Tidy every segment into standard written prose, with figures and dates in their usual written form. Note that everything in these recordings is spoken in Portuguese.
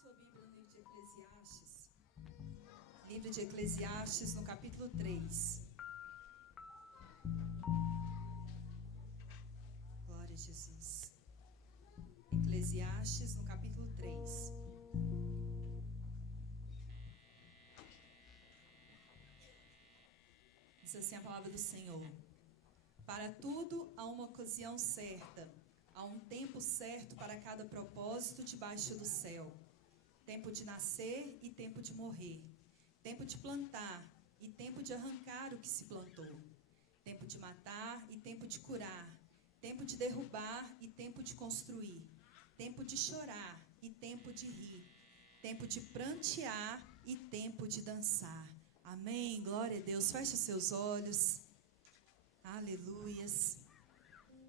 sua Bíblia no livro de Eclesiastes. Livro de Eclesiastes, no capítulo 3. Glória a Jesus. Eclesiastes, no capítulo 3. Diz assim a palavra do Senhor: para tudo há uma ocasião certa, há um tempo certo para cada propósito debaixo do céu. Tempo de nascer e tempo de morrer. Tempo de plantar e tempo de arrancar o que se plantou. Tempo de matar e tempo de curar. Tempo de derrubar e tempo de construir. Tempo de chorar e tempo de rir. Tempo de prantear e tempo de dançar. Amém. Glória a Deus. Feche os seus olhos. Aleluias.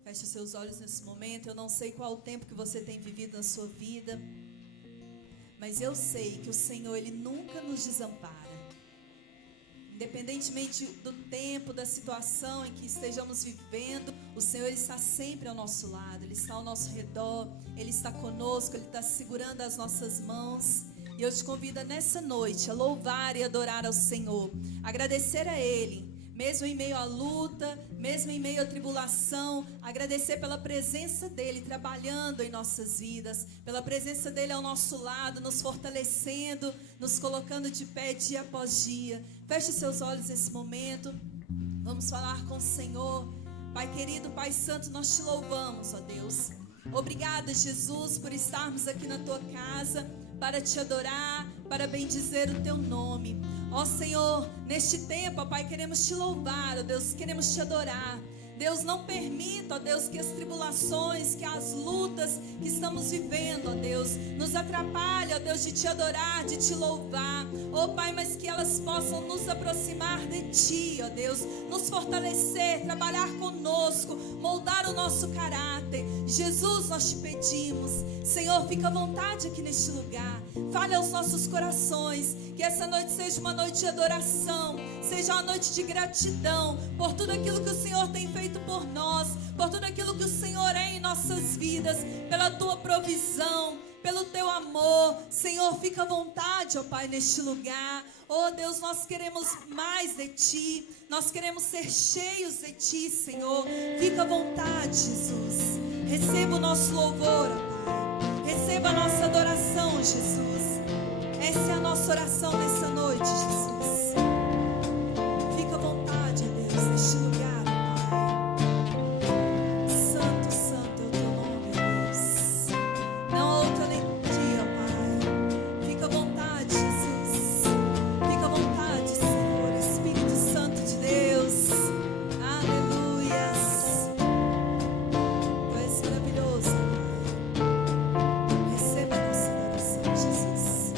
Feche os seus olhos nesse momento. Eu não sei qual o tempo que você tem vivido na sua vida, mas eu sei que o Senhor, Ele nunca nos desampara. Independentemente do tempo, da situação em que estejamos vivendo, o Senhor está sempre ao nosso lado. Ele está ao nosso redor, Ele está conosco, Ele está segurando as nossas mãos. E eu te convido nessa noite a louvar e adorar ao Senhor, agradecer a Ele, mesmo em meio à luta, mesmo em meio à tribulação, agradecer pela presença dEle trabalhando em nossas vidas, pela presença dEle ao nosso lado, nos fortalecendo, nos colocando de pé dia após dia. Feche seus olhos nesse momento, vamos falar com o Senhor. Pai querido, Pai santo, nós te louvamos, ó Deus. Obrigada, Jesus, por estarmos aqui na tua casa, para te adorar, para bendizer o teu nome. Ó Senhor, neste tempo, ó Pai, queremos te louvar, ó Deus, queremos te adorar. Deus, não permita, ó Deus, que as tribulações, que as lutas que estamos vivendo, ó Deus, nos atrapalhem, ó Deus, de te adorar, de te louvar. Ó Pai, mas que elas possam nos aproximar de Ti, ó Deus, nos fortalecer, trabalhar conosco, moldar o nosso caráter. Jesus, nós te pedimos, Senhor, fica à vontade aqui neste lugar. Fale aos nossos corações, que essa noite seja uma noite de adoração, seja uma noite de gratidão por tudo aquilo que o Senhor tem feito por nós, por tudo aquilo que o Senhor é em nossas vidas, pela tua provisão, pelo teu amor. Senhor, fica à vontade, ó Pai, neste lugar. Ó Deus, nós queremos mais de Ti, nós queremos ser cheios de Ti, Senhor. Fica à vontade, Jesus. Receba o nosso louvor, ó Pai. Receba a nossa adoração, Jesus. Essa é a nossa oração nessa noite, Jesus. Fica à vontade, ó Deus, neste lugar, ó Pai. Santo, santo é o teu nome, ó Deus. Não há outro além de Ti, ó Pai. Fica à vontade, Jesus. Fica à vontade, Senhor. Espírito Santo de Deus. Aleluias. Tu és maravilhoso, Pai. Receba a nossa adoração, Jesus.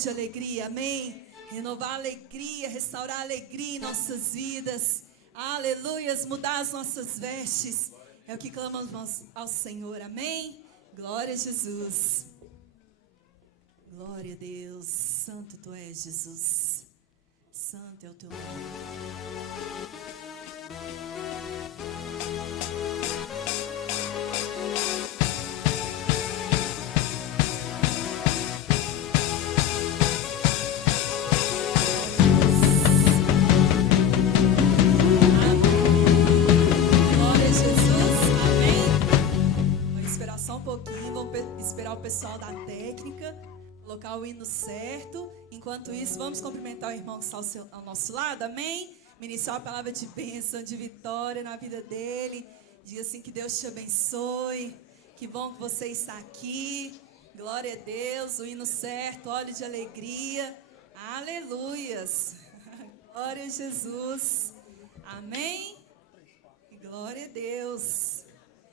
de alegria, amém? Renovar a alegria, restaurar a alegria em nossas vidas, aleluias, mudar as nossas vestes, é o que clamamos ao Senhor, amém? Glória a Jesus, glória a Deus, santo tu és, Jesus, santo é o teu nome. Esperar o pessoal da técnica colocar o hino certo. Enquanto isso, vamos cumprimentar o irmão que está ao nosso lado, amém? Ministrar a palavra de bênção, de vitória na vida dele. Diga assim: que Deus te abençoe, que bom que você está aqui, glória a Deus. O hino certo, óleo de alegria, aleluias, glória a Jesus, amém? Glória a Deus,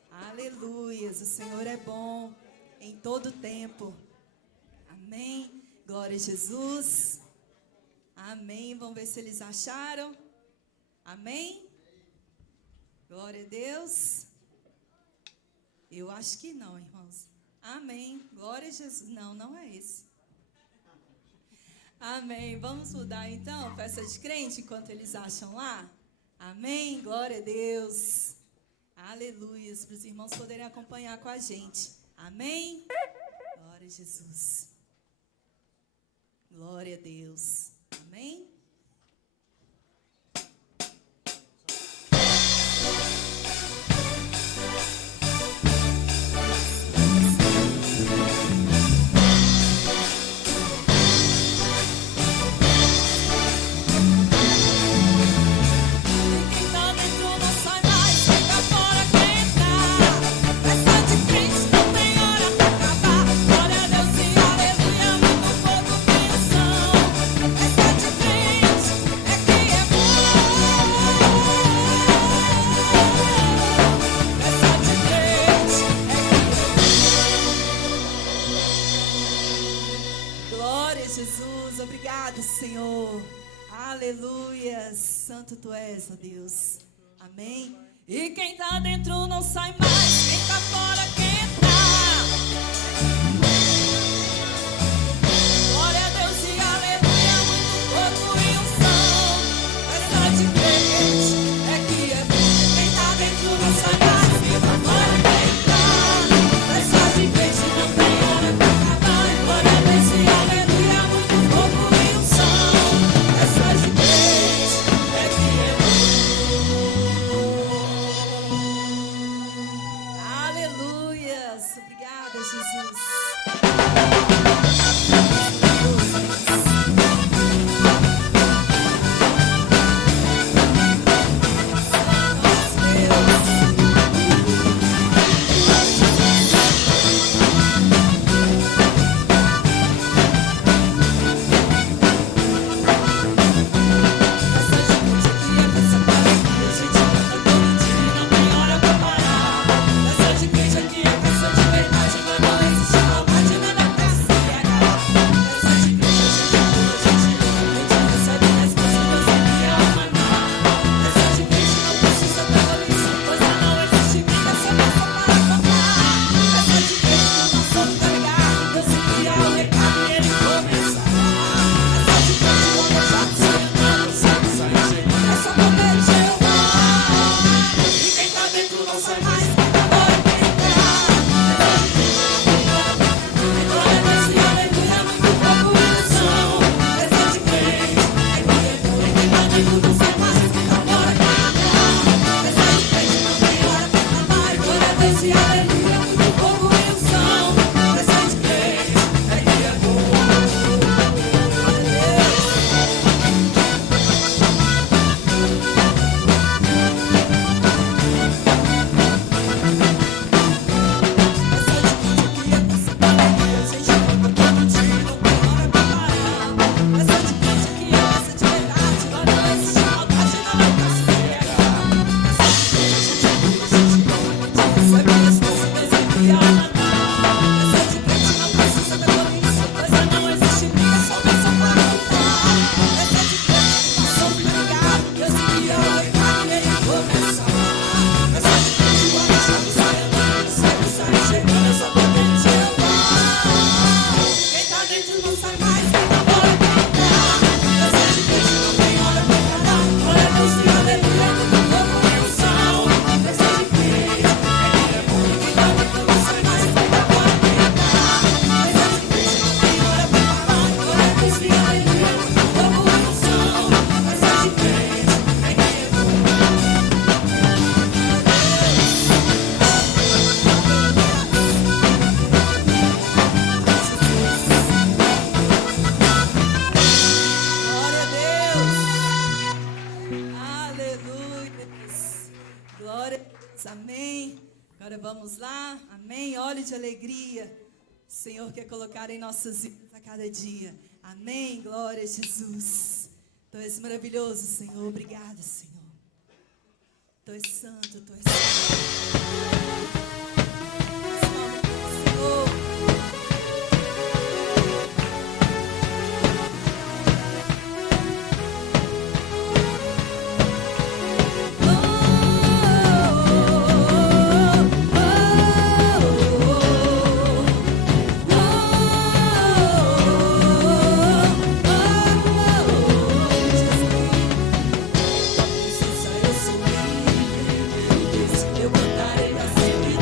aleluias. O Senhor é bom em todo tempo, amém, glória a Jesus, amém. Vamos ver se eles acharam, amém, glória a Deus. Eu acho que não, irmãos, amém, glória a Jesus. Não é esse, amém. Vamos mudar então, festa de crente, enquanto eles acham lá, amém, glória a Deus, aleluias, para os irmãos poderem acompanhar com a gente. Amém? Glória a Jesus. Glória a Deus. Amém? Glória a Deus e aleluia, muito povo que são. Aleluia. Santo tu és, ó Deus. Amém. E quem tá dentro não sai mais, quem tá fora quer entrar. Glória a Deus e aleluia, muito fogo e unção. Essa de crente é que é bom. Quem tá dentro não sai mais, quem tá fora quer entrar. Essa de crente não tem hora pra acabar. Glória a Deus e aleluia, muito fogo e unção. Essa de crente é que é bom. Aleluia. Obrigada, Jesus. Glória a Deus, amém. Agora vamos lá, amém. Óleo de alegria, o Senhor quer colocar em nossas vidas a cada dia, amém. Glória a Jesus. Tu és maravilhoso, Senhor. Obrigada, Senhor. Tu és santo, tu és santo. Senhor. Eu cantarei pra sempre.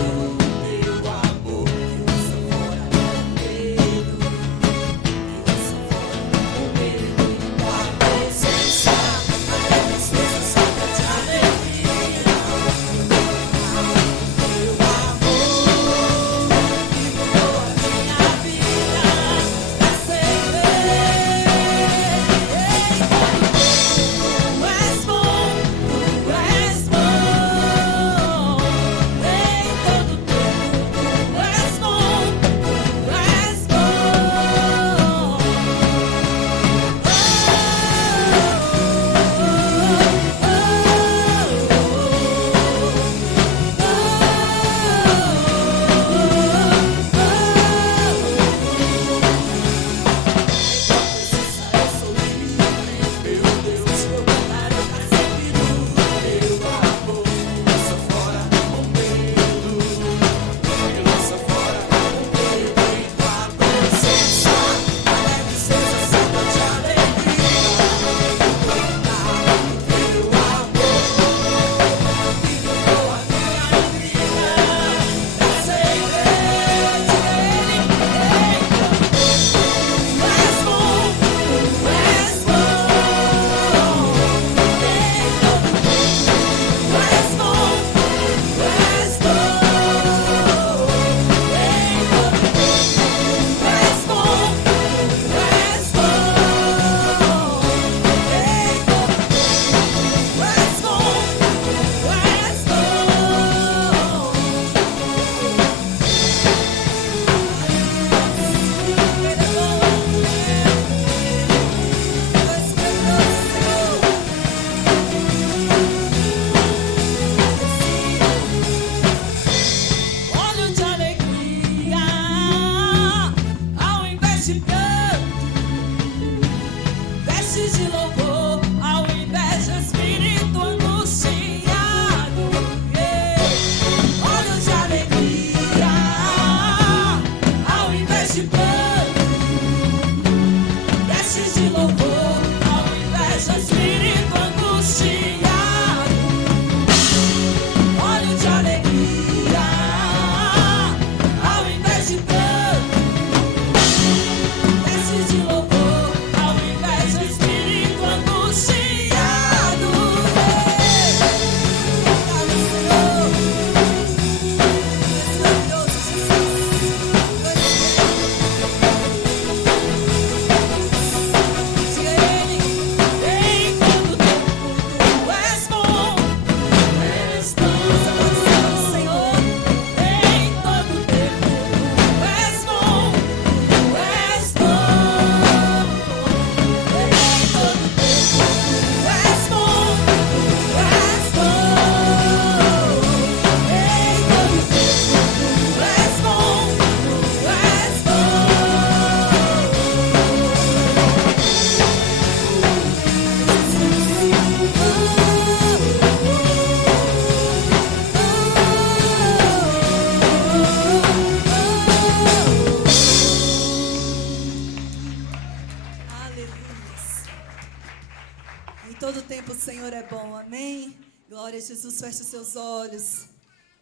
Em todo tempo o Senhor é bom, amém? Glória a Jesus, feche os seus olhos.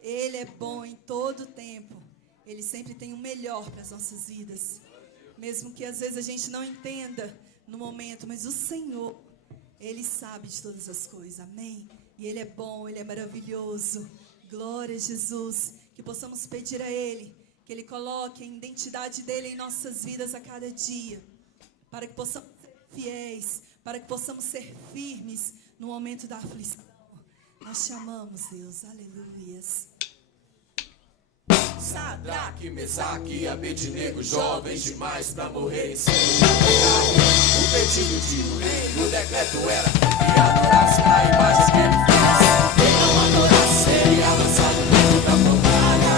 Ele é bom em todo tempo. Ele sempre tem o melhor para as nossas vidas. Mesmo que às vezes a gente não entenda no momento, mas o Senhor, Ele sabe de todas as coisas, amém? E Ele é bom, Ele é maravilhoso. Glória a Jesus. Que possamos pedir a Ele, que Ele coloque a identidade dEle em nossas vidas a cada dia. Para que possamos ser fiéis, para que possamos ser firmes no momento da aflição. Nós te amamos, Deus, aleluias. Sadraque, Mesaque e Abednego, jovens demais pra morrer em seu lugar. O pedido de um rei, o decreto era que adorasse a imagem que ele fez. Quem não adorasse seria lançado dentro da fornalha.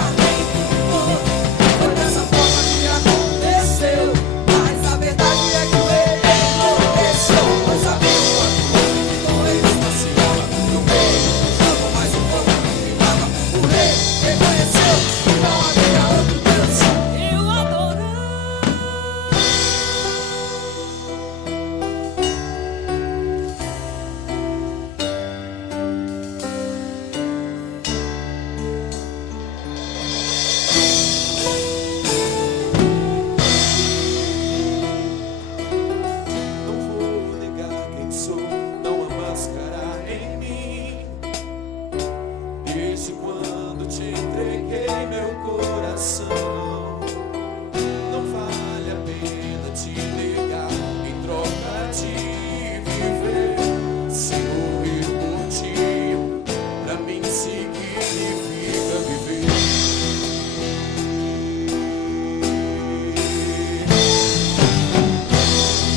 Foi dessa forma que aconteceu, mas a verdade é que o rei enlouqueceu. Pois sabia quanto com eles passeava no meio do campo, mas o povo ficava. O rei reconheceu que não havia outro Deus. Eu adoro. Não vou negar quem sou, não há máscara em mim. Desde quando te entreguei meu coração, não vale a pena te negar em troca de viver. Se morrer por ti, pra mim significa viver.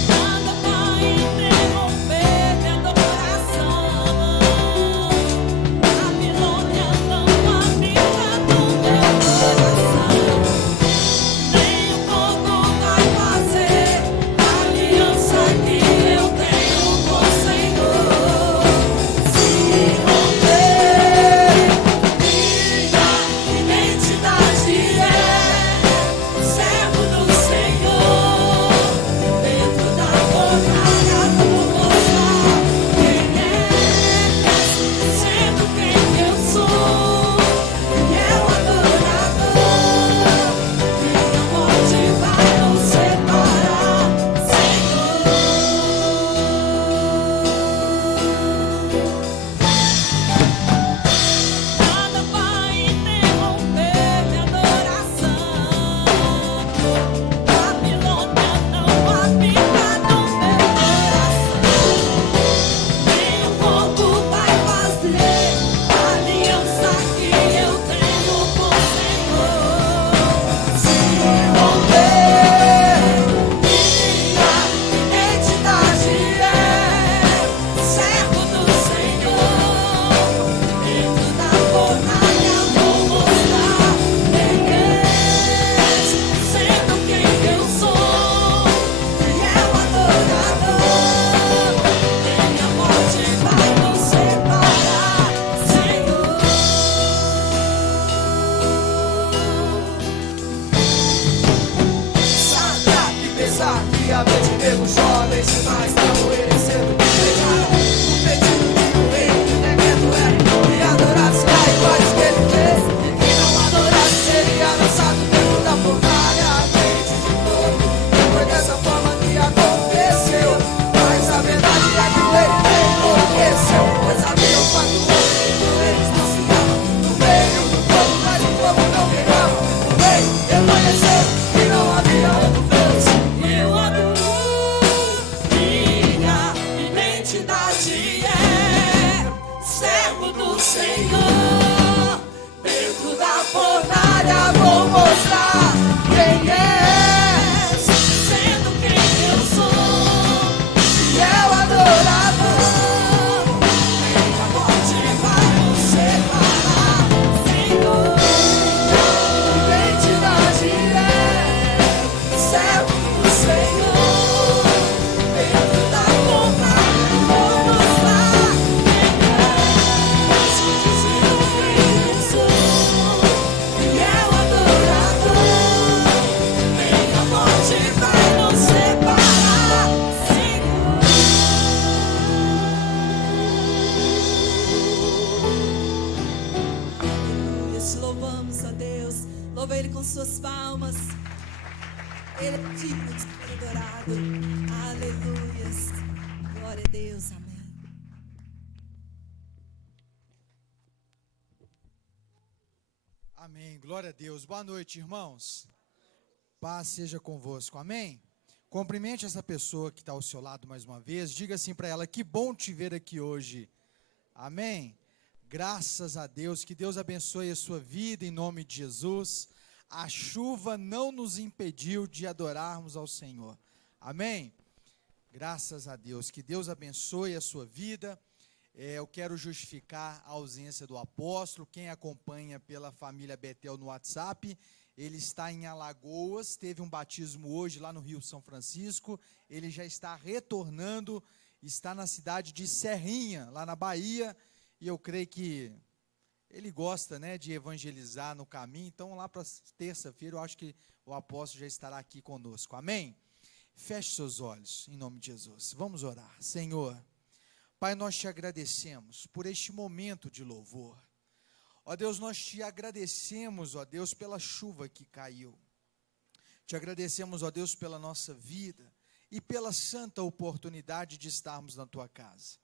Nada vai interromper minha adoração. Babilônia não habita no meu coração. Nem o fogo vai fazer a aliança que eu tenho com o Senhor. Se romper, minha identidade é servo do Senhor. Dentro da fornalha vou mostrar quem é, sendo quem eu sou. E é o adorador. Minha morte vai nos separar, Nada vai interromper minha adoração. Babilônia não habita no meu coração. Nem o fogo vai fazer a aliança que eu tenho com o Senhor. Se romper, minha identidade é servo do Senhor. Dentro da fornalha vou mostrar quem és, sendo quem eu sou. Fiel adorador, minha morte vai nos separar, Senhor. Sadraque, Mesaque e Abednego, jovens demais pra morrer sendo entregados. O pedido de um rei, o decreto era que adorasse a imagem que ele fez. E quem não adorasse seria lançado dentro da fornalha ardente de fogo. E foi dessa forma que aconteceu, mas a verdade é que o rei enlouqueceu. Pois havia um fato que por eles não se dava no meio do fogo, mas o fogo não queimava. O rei reconheceu que não havia outro Deus. Eu adoro. Minha identidade é servo do Senhor. Dentro da fornalha vou mostrar quem és. Sendo quem eu sou. Fiel adorador, Minha morte vai nos separar, Senhor. identidade é servo do Senhor. Dentro da fornalha vou mostrar quem és. Louva Ele com suas palmas. Ele é digno de ser adorado. Aleluias. Glória a Deus. Amém. Amém. Glória a Deus. Boa noite, irmãos. Paz seja convosco. Amém. Cumprimente essa pessoa que está ao seu lado mais uma vez. Diga assim para ela: que bom te ver aqui hoje. Amém. Graças a Deus. Que Deus abençoe a sua vida em nome de Jesus. A chuva não nos impediu de adorarmos ao Senhor. Amém. Graças a Deus. Que Deus abençoe a sua vida. Eu quero justificar a ausência do apóstolo. Quem acompanha pela família Betel no WhatsApp, ele está em Alagoas, teve um batismo hoje lá no Rio São Francisco, ele já está retornando, está na cidade de Serrinha, lá na Bahia, e eu creio que ele gosta, né, de evangelizar no caminho, então lá para terça-feira eu acho que o apóstolo já estará aqui conosco, amém? Feche seus olhos, em nome de Jesus, vamos orar. Senhor, Pai, nós te agradecemos por este momento de louvor. Ó Deus, nós te agradecemos, ó Deus, pela chuva que caiu. Te agradecemos, ó Deus, pela nossa vida e pela santa oportunidade de estarmos na tua casa.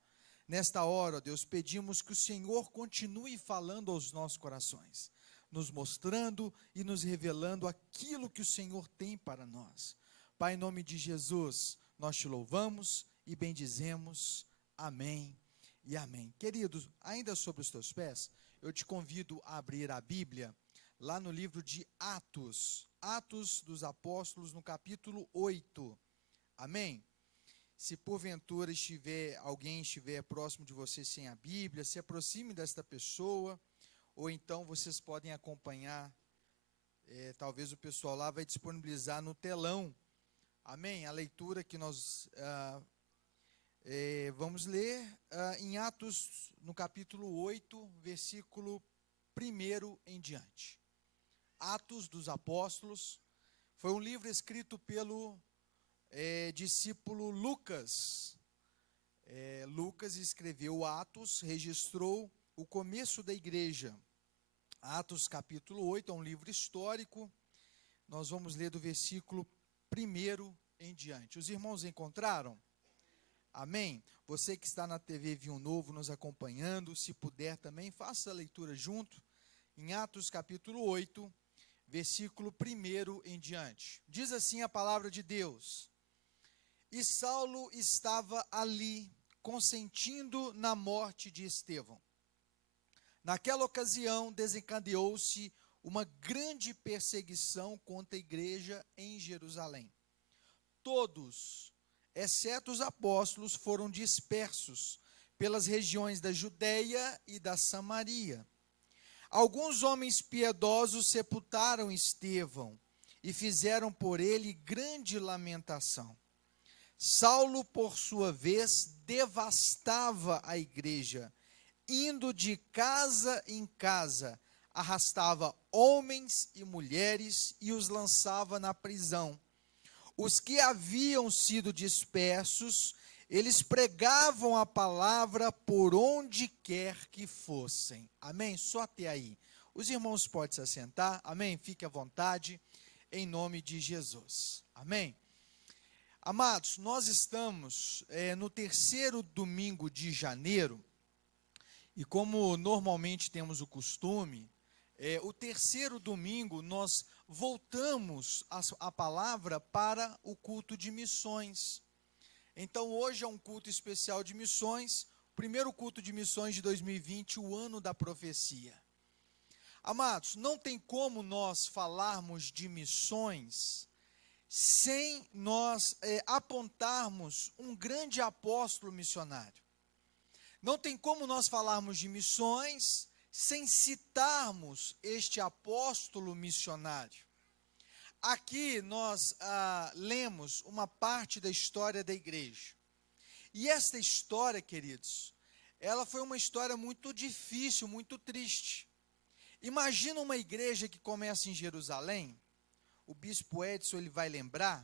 Nesta hora, ó Deus, pedimos que o Senhor continue falando aos nossos corações, nos mostrando e nos revelando aquilo que o Senhor tem para nós. Pai, em nome de Jesus, nós te louvamos e bendizemos. Amém e amém. Queridos, ainda sobre os teus pés, eu te convido a abrir a Bíblia, lá no livro de Atos, Atos dos Apóstolos, no capítulo 8, amém? Se porventura alguém estiver próximo de você sem a Bíblia, se aproxime desta pessoa, ou então vocês podem acompanhar, talvez o pessoal lá vai disponibilizar no telão, amém? A leitura que nós vamos ler em Atos, no capítulo 8, versículo 1 em diante. Atos dos Apóstolos foi um livro escrito pelo discípulo Lucas. Lucas escreveu Atos, registrou o começo da igreja. Atos capítulo 8 é um livro histórico. Nós vamos ler do versículo 1 em diante. Os irmãos encontraram? Amém? Você que está na TV Vinho Novo nos acompanhando, se puder também, faça a leitura junto, em Atos capítulo 8, versículo 1 em diante. Diz assim a palavra de Deus: E Saulo estava ali, consentindo na morte de Estevão. Naquela ocasião, desencadeou-se uma grande perseguição contra a igreja em Jerusalém. Todos, exceto os apóstolos, foram dispersos pelas regiões da Judeia e da Samaria. Alguns homens piedosos sepultaram Estevão e fizeram por ele grande lamentação. Saulo, por sua vez, devastava a igreja, indo de casa em casa, arrastava homens e mulheres e os lançava na prisão. Os que haviam sido dispersos, eles pregavam a palavra por onde quer que fossem. Amém? Só até aí. Os irmãos podem se assentar. Amém? Fique à vontade, em nome de Jesus. Amém? Amados, nós estamos no terceiro domingo de janeiro, e como normalmente temos o costume, o terceiro domingo nós voltamos a palavra para o culto de missões. Então hoje é um culto especial de missões, o primeiro culto de missões de 2020, o ano da profecia. Amados, não tem como nós falarmos de missões sem nós apontarmos um grande apóstolo missionário. Não tem como nós falarmos de missões sem citarmos este apóstolo missionário. Aqui nós lemos uma parte da história da igreja. E esta história, queridos, ela foi uma história muito difícil, muito triste. Imagina uma igreja que começa em Jerusalém. O bispo Edson ele vai lembrar,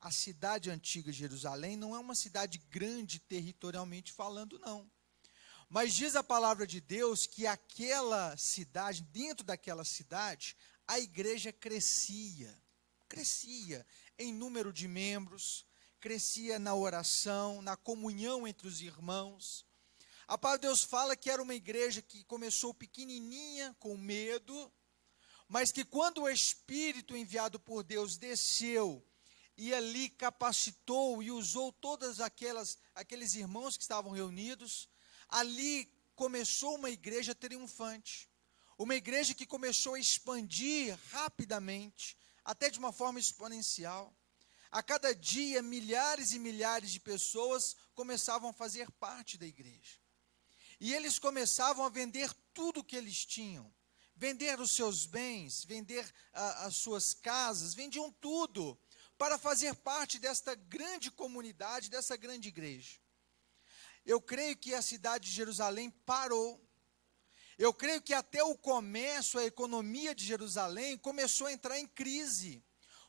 a cidade antiga de Jerusalém não é uma cidade grande territorialmente falando, não. Mas diz a palavra de Deus que aquela cidade, dentro daquela cidade, a igreja crescia em número de membros, crescia na oração, na comunhão entre os irmãos. A palavra de Deus fala que era uma igreja que começou pequenininha, com medo, mas que quando o Espírito enviado por Deus desceu e ali capacitou e usou todas aqueles irmãos que estavam reunidos, ali começou uma igreja triunfante, uma igreja que começou a expandir rapidamente, até de uma forma exponencial. A cada dia, milhares e milhares de pessoas começavam a fazer parte da igreja. E eles começavam a vender tudo o que eles tinham, vender os seus bens, vender as suas casas, vendiam tudo para fazer parte desta grande comunidade, dessa grande igreja. Eu creio que a cidade de Jerusalém parou. Eu creio que até o comércio, a economia de Jerusalém começou a entrar em crise.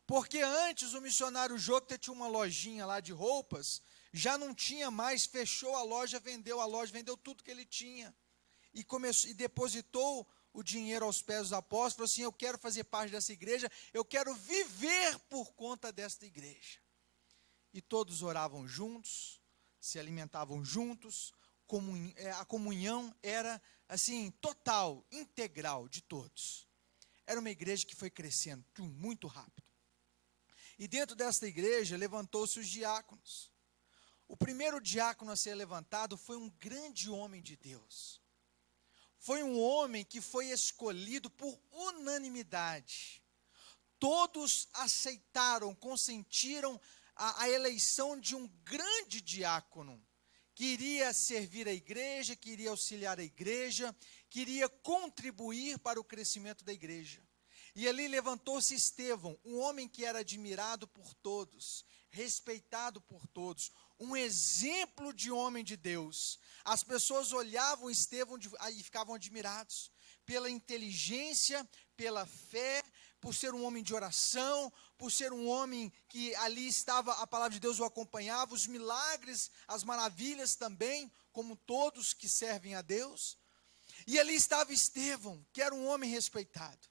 Porque antes o missionário Jokter tinha uma lojinha lá de roupas, já não tinha mais, fechou a loja, vendeu tudo que ele tinha. E depositou o dinheiro aos pés dos apóstolos, falou assim: eu quero fazer parte dessa igreja, eu quero viver por conta desta igreja. E todos oravam juntos, se alimentavam juntos, a comunhão era assim, total, integral de todos. Era uma igreja que foi crescendo muito rápido. E dentro desta igreja levantou-se os diáconos. O primeiro diácono a ser levantado foi um grande homem de Deus. Foi um homem que foi escolhido por unanimidade. Todos aceitaram, consentiram a eleição de um grande diácono, que iria servir a igreja, que iria auxiliar a igreja, que iria contribuir para o crescimento da igreja. E ali levantou-se Estevão, um homem que era admirado por todos, respeitado por todos, um exemplo de homem de Deus. As pessoas olhavam Estevão e ficavam admirados pela inteligência, pela fé, por ser um homem de oração, por ser um homem que ali estava, a palavra de Deus o acompanhava, os milagres, as maravilhas também, como todos que servem a Deus. E ali estava Estevão, que era um homem respeitado.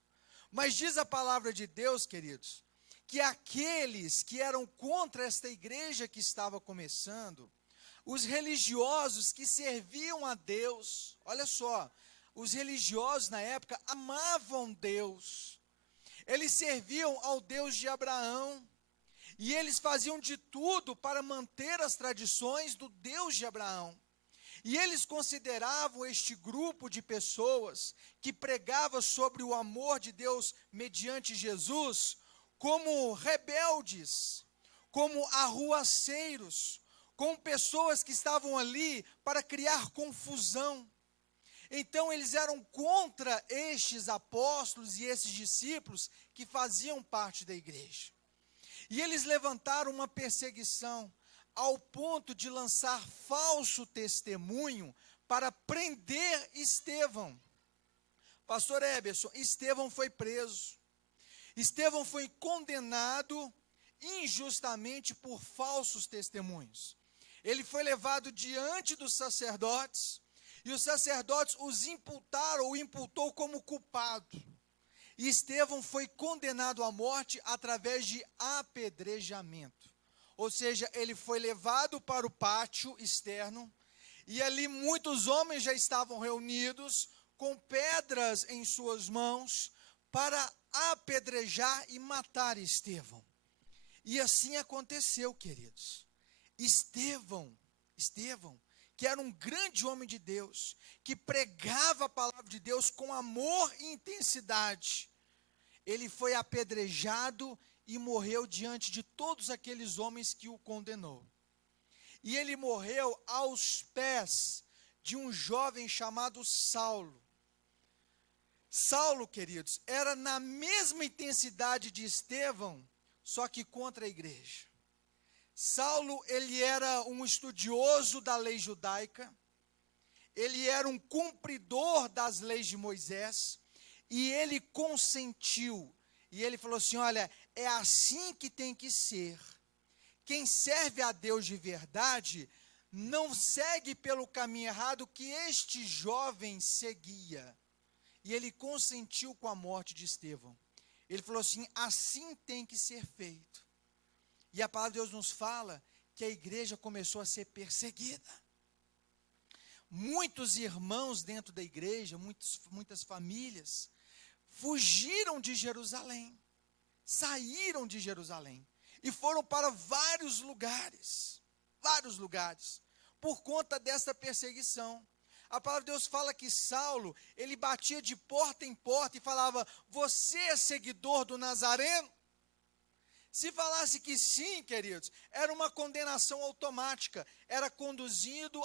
Mas diz a palavra de Deus, queridos, que aqueles que eram contra esta igreja que estava começando, os religiosos que serviam a Deus, olha só, os religiosos na época amavam Deus, eles serviam ao Deus de Abraão, e eles faziam de tudo para manter as tradições do Deus de Abraão. E eles consideravam este grupo de pessoas que pregava sobre o amor de Deus mediante Jesus como rebeldes, como arruaceiros, como pessoas que estavam ali para criar confusão. Então eles eram contra estes apóstolos e esses discípulos que faziam parte da igreja. E eles levantaram uma perseguição ao ponto de lançar falso testemunho para prender Estevão. Pastor Eberson, Estevão foi preso. Estevão foi condenado injustamente por falsos testemunhos. Ele foi levado diante dos sacerdotes, e os sacerdotes o imputou como culpado. E Estevão foi condenado à morte através de apedrejamento. Ou seja, ele foi levado para o pátio externo, e ali muitos homens já estavam reunidos, com pedras em suas mãos, para apedrejar e matar Estevão. E assim aconteceu, queridos. Estevão, que era um grande homem de Deus, que pregava a palavra de Deus com amor e intensidade, ele foi apedrejado e morreu diante de todos aqueles homens que o condenou. E ele morreu aos pés de um jovem chamado Saulo. Saulo, queridos, era na mesma intensidade de Estevão, só que contra a igreja. Saulo, ele era um estudioso da lei judaica, ele era um cumpridor das leis de Moisés, e ele consentiu, e ele falou assim: olha, é assim que tem que ser. Quem serve a Deus de verdade, não segue pelo caminho errado que este jovem seguia. E ele consentiu com a morte de Estevão. Ele falou assim: assim tem que ser feito. E a palavra de Deus nos fala que a igreja começou a ser perseguida. Muitos irmãos dentro da igreja, muitas famílias, fugiram de Jerusalém, saíram de Jerusalém e foram para vários lugares, por conta dessa perseguição. A palavra de Deus fala que Saulo, ele batia de porta em porta e falava: você é seguidor do Nazareno? Se falasse que sim, queridos, era uma condenação automática, era conduzido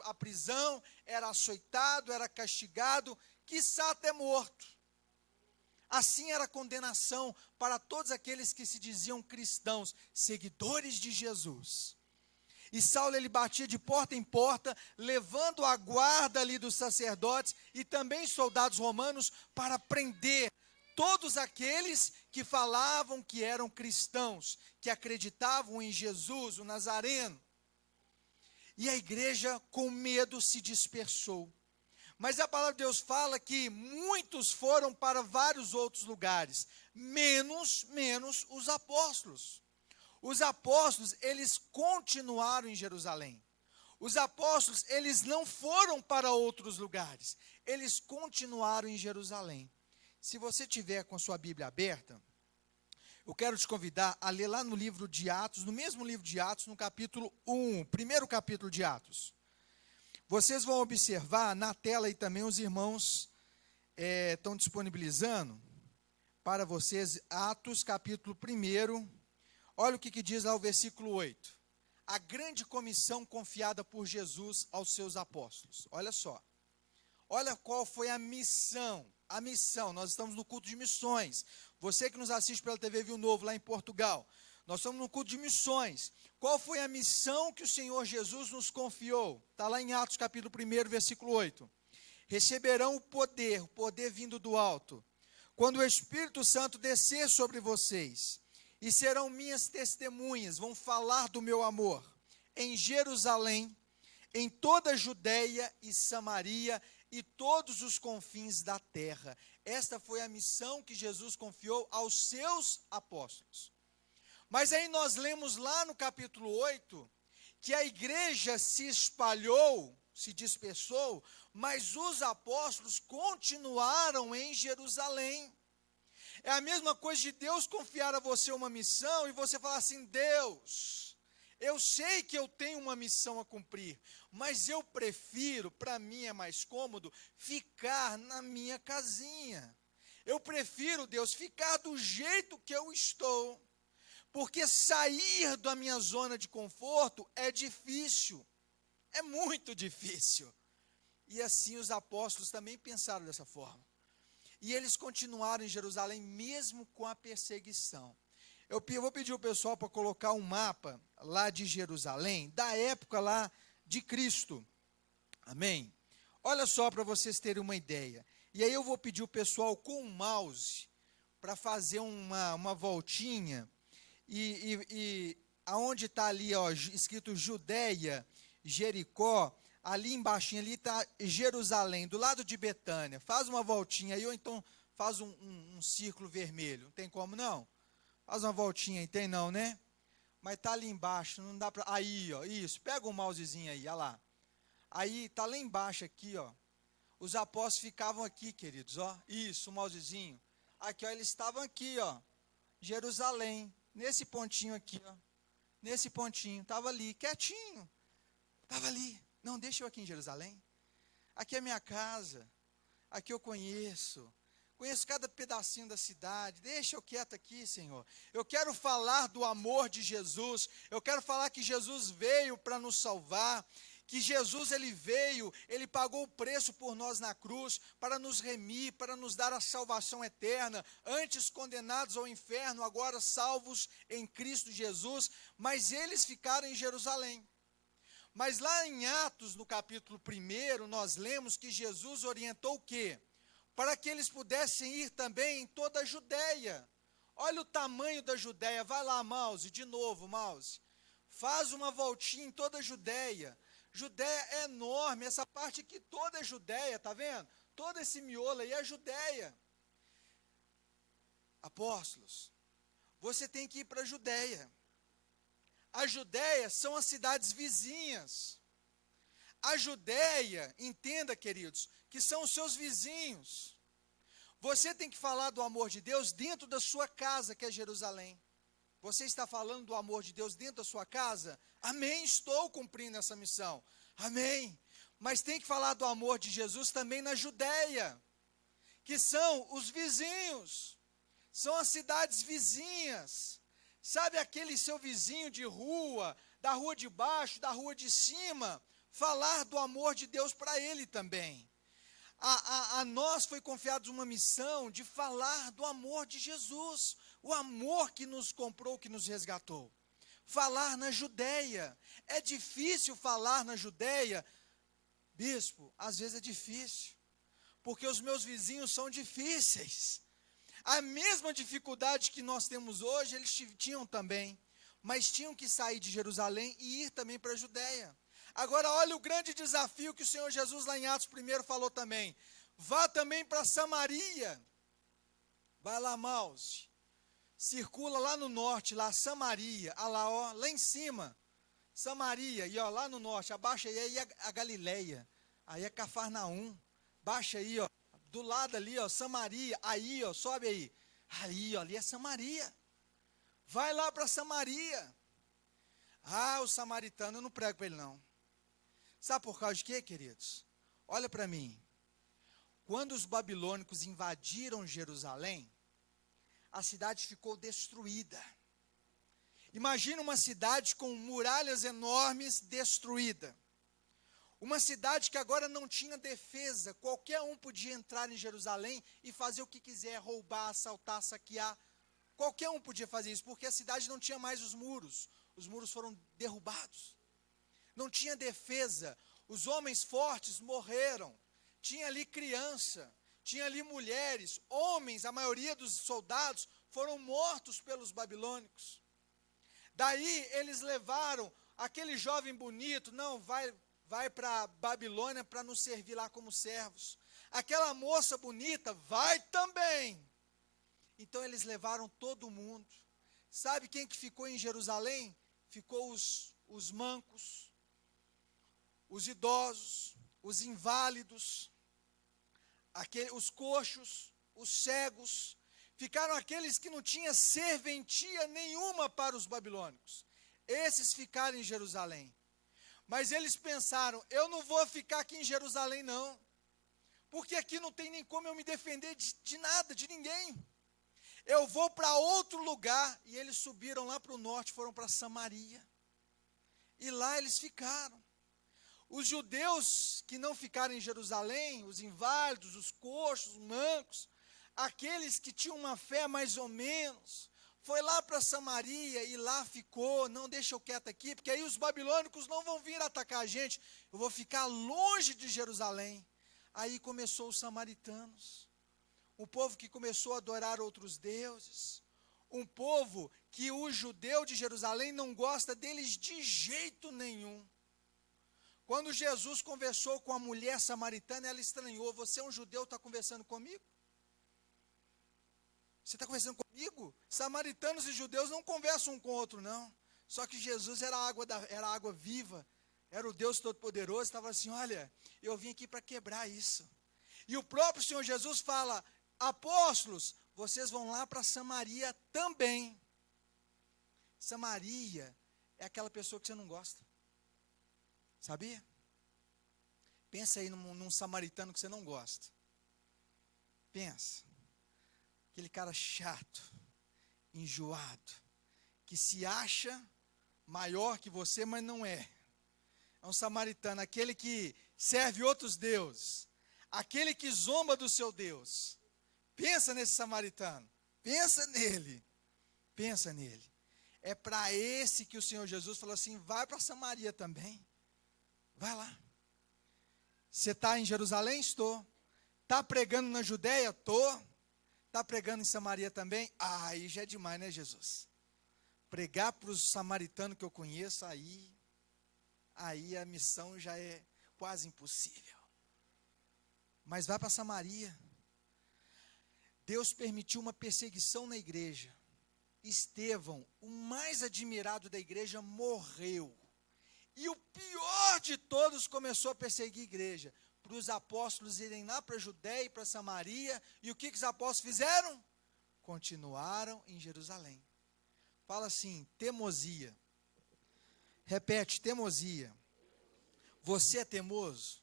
à prisão, era açoitado, era castigado, quiçá até morto. Assim era a condenação para todos aqueles que se diziam cristãos, seguidores de Jesus. E Saulo, ele batia de porta em porta, levando a guarda ali dos sacerdotes e também soldados romanos para prender todos aqueles que falavam que eram cristãos, que acreditavam em Jesus, o Nazareno. E a igreja, com medo, se dispersou. Mas a palavra de Deus fala que muitos foram para vários outros lugares, menos os apóstolos. Os apóstolos, eles continuaram em Jerusalém. Os apóstolos, eles não foram para outros lugares, eles continuaram em Jerusalém. Se você tiver com sua Bíblia aberta, eu quero te convidar a ler lá no livro de Atos, no mesmo livro de Atos, no capítulo 1, primeiro capítulo de Atos. Vocês vão observar na tela, e também os irmãos estão disponibilizando para vocês, Atos capítulo 1. Olha o que diz lá o versículo 8. A grande comissão confiada por Jesus aos seus apóstolos. Olha só. Olha qual foi a missão. A missão, nós estamos no culto de missões. Você que nos assiste pela TV Viu Novo, lá em Portugal, nós estamos no culto de missões. Qual foi a missão que o Senhor Jesus nos confiou? Está lá em Atos capítulo 1, versículo 8. Receberão o poder vindo do alto, quando o Espírito Santo descer sobre vocês, e serão minhas testemunhas, vão falar do meu amor, em Jerusalém, em toda a Judeia e Samaria, e todos os confins da terra. Esta foi a missão que Jesus confiou aos seus apóstolos. Mas aí nós lemos lá no capítulo 8, que a igreja se espalhou, se dispersou, mas os apóstolos continuaram em Jerusalém. É a mesma coisa de Deus confiar a você uma missão e você falar assim: Deus, eu sei que eu tenho uma missão a cumprir, mas eu prefiro, para mim é mais cômodo, ficar na minha casinha. Eu prefiro, Deus, ficar do jeito que eu estou, porque sair da minha zona de conforto é difícil, é muito difícil. E assim os apóstolos também pensaram dessa forma. E eles continuaram em Jerusalém, mesmo com a perseguição. Eu vou pedir ao pessoal para colocar um mapa lá de Jerusalém, da época lá de Cristo. Amém? Olha só para vocês terem uma ideia. E aí eu vou pedir o pessoal com um mouse para fazer uma voltinha. E aonde está ali, ó, escrito Judeia, Jericó, ali embaixo ali está Jerusalém, do lado de Betânia. Faz uma voltinha aí, ou então faz um círculo vermelho. Não tem como não? Faz uma voltinha aí, tem não, né? Mas está ali embaixo, não dá para... Aí, ó, isso, pega o mousezinho aí, olha lá. Aí, está lá embaixo aqui, ó. Os apóstolos ficavam aqui, queridos, ó. Isso, o mousezinho. Aqui, ó, eles estavam aqui, ó. Jerusalém, nesse pontinho aqui, ó. Nesse pontinho, estava ali, quietinho. Estava ali. Não, deixa eu aqui em Jerusalém. Aqui é minha casa. Aqui eu conheço cada pedacinho da cidade, deixa eu quieto aqui, Senhor. Eu quero falar do amor de Jesus, eu quero falar que Jesus veio para nos salvar, que Jesus, ele veio, ele pagou o preço por nós na cruz, para nos remir, para nos dar a salvação eterna, antes condenados ao inferno, agora salvos em Cristo Jesus, mas eles ficaram em Jerusalém. Mas lá em Atos, no capítulo 1, nós lemos que Jesus orientou o quê? Para que eles pudessem ir também em toda a Judeia. Olha o tamanho da Judeia, vai lá, mouse, de novo, mouse. Faz uma voltinha em toda a Judeia. Judeia é enorme, essa parte aqui toda é Judeia, tá vendo? Todo esse miolo aí é Judeia. apóstolos, você tem que ir para a Judéia. A Judéia são as cidades vizinhas. A Judéia, entenda, queridos, que são os seus vizinhos. Você tem que falar do amor de Deus dentro da sua casa, que é Jerusalém. Você está falando do amor de Deus dentro da sua casa? Amém, estou cumprindo essa missão. Amém. Mas tem que falar do amor de Jesus também na Judéia, que são os vizinhos, são as cidades vizinhas. Sabe aquele seu vizinho de rua, da rua de baixo, da rua de cima? Falar do amor de Deus para ele também. A nós foi confiada uma missão de falar do amor de Jesus, o amor que nos comprou, que nos resgatou. Falar na Judéia. É difícil falar na Judéia? Bispo, às vezes é difícil, porque os meus vizinhos são difíceis. A mesma dificuldade que nós temos hoje, eles tinham também, mas tinham que sair de Jerusalém e ir também para a Judéia. Agora, olha o grande desafio que o Senhor Jesus lá em Atos 1 falou também. Vá também para Samaria. Vai lá, mouse. Circula lá no norte, lá Samaria. Ah lá, ó, lá em cima. Samaria, e ó, lá no norte. Abaixa aí a Galileia. Aí é Cafarnaum. Baixa aí, ó. Do lado ali, ó, Samaria. Aí, ó, sobe aí. Aí, ó, ali é Samaria. Vai lá para Samaria. Ah, o samaritano, eu não prego para ele não. Sabe por causa de quê, queridos? Olha para mim. Quando os babilônicos invadiram Jerusalém, a cidade ficou destruída. Imagina uma cidade com muralhas enormes destruída. Uma cidade que agora não tinha defesa. Qualquer um podia entrar em Jerusalém e fazer o que quiser, roubar, assaltar, saquear. Qualquer um podia fazer isso, porque a cidade não tinha mais os muros. Os muros foram derrubados. Não tinha defesa, os homens fortes morreram, tinha ali criança, tinha ali mulheres, homens, a maioria dos soldados foram mortos pelos babilônicos. Daí eles levaram aquele jovem bonito, não, vai para a Babilônia para nos servir lá como servos. Aquela moça bonita, vai também. Então eles levaram todo mundo. Sabe quem que ficou em Jerusalém? Ficou os mancos, os idosos, os inválidos, os coxos, os cegos. Ficaram aqueles que não tinham serventia nenhuma para os babilônicos. Esses ficaram em Jerusalém. Mas eles pensaram, eu não vou ficar aqui em Jerusalém não, porque aqui não tem nem como eu me defender de nada, de ninguém. Eu vou para outro lugar. E eles subiram lá para o norte, foram para Samaria. E lá eles ficaram. Os judeus que não ficaram em Jerusalém, os inválidos, os coxos, os mancos, aqueles que tinham uma fé mais ou menos, foi lá para Samaria e lá ficou, não, deixa eu quieto aqui, porque aí os babilônicos não vão vir atacar a gente, eu vou ficar longe de Jerusalém. Aí começou os samaritanos, um povo que começou a adorar outros deuses, um povo que o judeu de Jerusalém não gosta deles de jeito nenhum. Quando Jesus conversou com a mulher samaritana, ela estranhou, você é um judeu, está conversando comigo? Você está conversando comigo? Samaritanos e judeus não conversam um com o outro, não. Só que Jesus era água viva, era o Deus Todo-Poderoso, estava assim, olha, eu vim aqui para quebrar isso. E o próprio Senhor Jesus fala, apóstolos, vocês vão lá para Samaria também. Samaria é aquela pessoa que você não gosta. Sabia? Pensa aí num samaritano que você não gosta. Pensa. Aquele cara chato, enjoado, que se acha maior que você, mas não é. É um samaritano, aquele que serve outros deuses, aquele que zomba do seu Deus. Pensa nesse samaritano, pensa nele, pensa nele. É para esse que o Senhor Jesus falou assim, vai para Samaria também. Vai lá. Você está em Jerusalém? Estou. Está pregando na Judéia? Estou. Está pregando em Samaria também? Ah, aí já é demais, né, Jesus? Pregar para os samaritanos que eu conheço, aí a missão já é quase impossível. Mas vai para Samaria. Deus permitiu uma perseguição na igreja. Estevão, o mais admirado da igreja, morreu. E o pior de todos começou a perseguir a igreja, para os apóstolos irem lá para a Judéia e para Samaria. E o que os apóstolos fizeram? Continuaram em Jerusalém. Fala assim, teimosia. Repete, teimosia. Você é teimoso?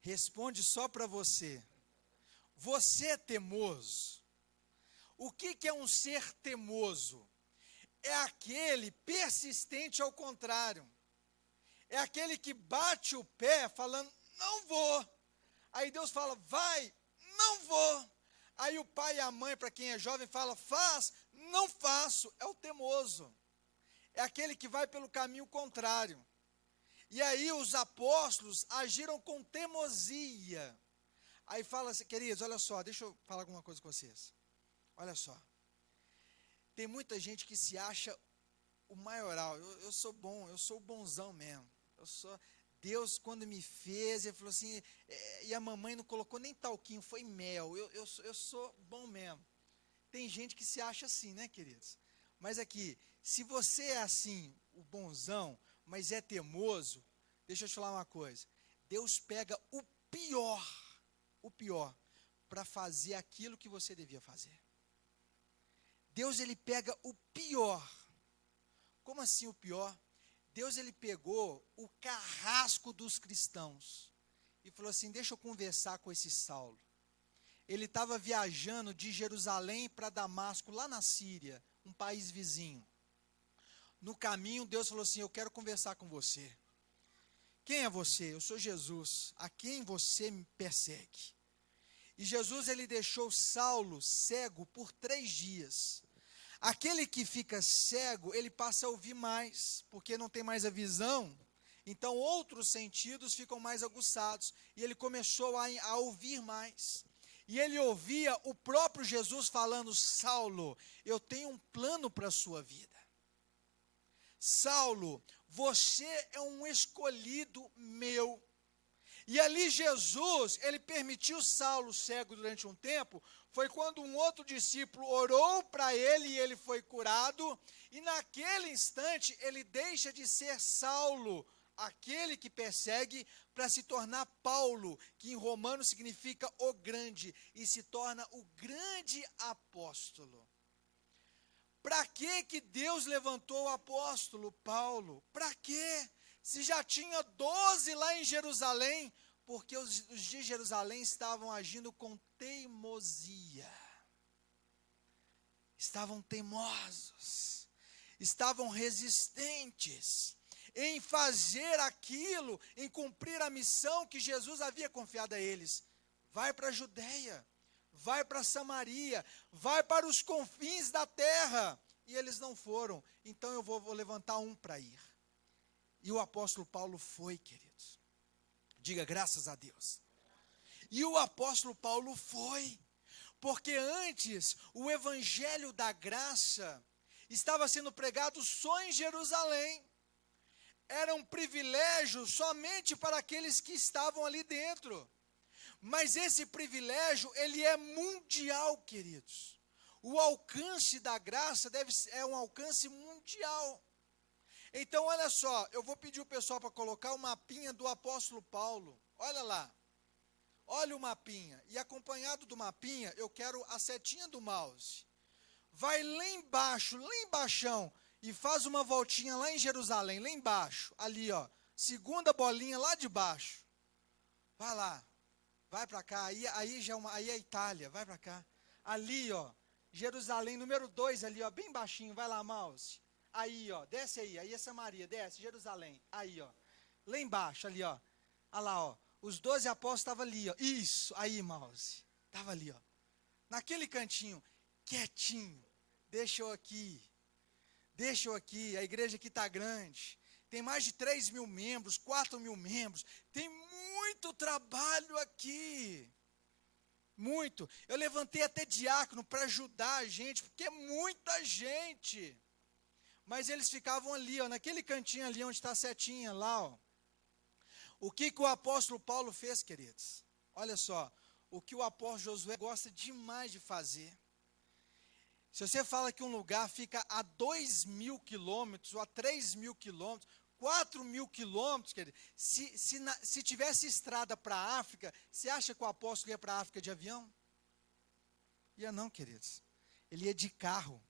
Responde só para você. Você é teimoso? O que é um ser teimoso? É aquele persistente ao contrário. É aquele que bate o pé falando, não vou. Aí Deus fala, vai, não vou. Aí o pai e a mãe, para quem é jovem, fala, faz, não faço. É o teimoso. É aquele que vai pelo caminho contrário. E aí os apóstolos agiram com teimosia. Aí fala assim, queridos, olha só, deixa eu falar alguma coisa com vocês. Olha só. Tem muita gente que se acha o maioral. Eu sou bom, eu sou o bonzão mesmo. Deus, quando me fez, ele falou assim, e a mamãe não colocou nem talquinho, foi mel. Eu sou bom mesmo. Tem gente que se acha assim, né, queridos? Mas aqui, se você é assim, o bonzão, mas é teimoso, deixa eu te falar uma coisa. Deus pega o pior, para fazer aquilo que você devia fazer. Deus, ele pega o pior. Como assim o pior? Deus, ele pegou o carrasco dos cristãos e falou assim, deixa eu conversar com esse Saulo. Ele estava viajando de Jerusalém para Damasco, lá na Síria, um país vizinho. No caminho, Deus falou assim, eu quero conversar com você. Quem é você? Eu sou Jesus. A quem você me persegue? E Jesus, ele deixou Saulo cego por 3 dias. Aquele que fica cego, ele passa a ouvir mais, porque não tem mais a visão. Então, outros sentidos ficam mais aguçados. E ele começou a ouvir mais. E ele ouvia o próprio Jesus falando, Saulo, eu tenho um plano para a sua vida. Saulo, você é um escolhido meu. E ali Jesus, ele permitiu Saulo cego durante um tempo, foi quando um outro discípulo orou para ele e ele foi curado, e naquele instante ele deixa de ser Saulo, aquele que persegue, para se tornar Paulo, que em romano significa o grande, e se torna o grande apóstolo. Para que Deus levantou o apóstolo Paulo? Para quê? Se já tinha 12 lá em Jerusalém, porque os de Jerusalém estavam agindo com teimosia. Estavam teimosos, estavam resistentes em fazer aquilo, em cumprir a missão que Jesus havia confiado a eles. Vai para a Judéia, vai para Samaria, vai para os confins da terra. E eles não foram, então eu vou levantar um para ir. E o apóstolo Paulo foi, queridos. Diga graças a Deus. E o apóstolo Paulo foi, porque antes o evangelho da graça estava sendo pregado só em Jerusalém. Era um privilégio somente para aqueles que estavam ali dentro. Mas esse privilégio, ele é mundial, queridos. O alcance da graça é um alcance mundial. Então, olha só, eu vou pedir o pessoal para colocar o mapinha do apóstolo Paulo. Olha lá. Olha o mapinha. E acompanhado do mapinha, eu quero a setinha do mouse. Vai lá embaixo, lá embaixão, e faz uma voltinha lá em Jerusalém, lá embaixo. Ali, ó. Segunda bolinha lá de baixo. Vai lá. Vai para cá. Aí é a Itália. Vai para cá. Ali, ó. Jerusalém, número 2 ali, ó, bem baixinho, vai lá, mouse. Aí, ó, desce aí é Samaria, desce, Jerusalém. Aí, ó, lá embaixo, ali, ó. Olha lá, ó, os 12 apóstolos estavam ali, ó. Isso, aí, mouse. Estava ali, ó. Naquele cantinho, quietinho. Deixa eu aqui, a igreja aqui está grande. Tem mais de 3.000 membros, 4.000 membros. Tem muito trabalho aqui. Muito. Eu levantei até diácono para ajudar a gente, porque é muita gente. Mas eles ficavam ali, ó, naquele cantinho ali onde está a setinha, lá, ó. O que o apóstolo Paulo fez, queridos? olha só, o que o apóstolo Josué gosta demais de fazer. Se você fala que um lugar fica a 2.000 quilômetros, ou a 3.000 quilômetros, 4.000 quilômetros, querido, se tivesse estrada para a África, você acha que o apóstolo ia para a África de avião? Ia não, queridos. Ele ia de carro.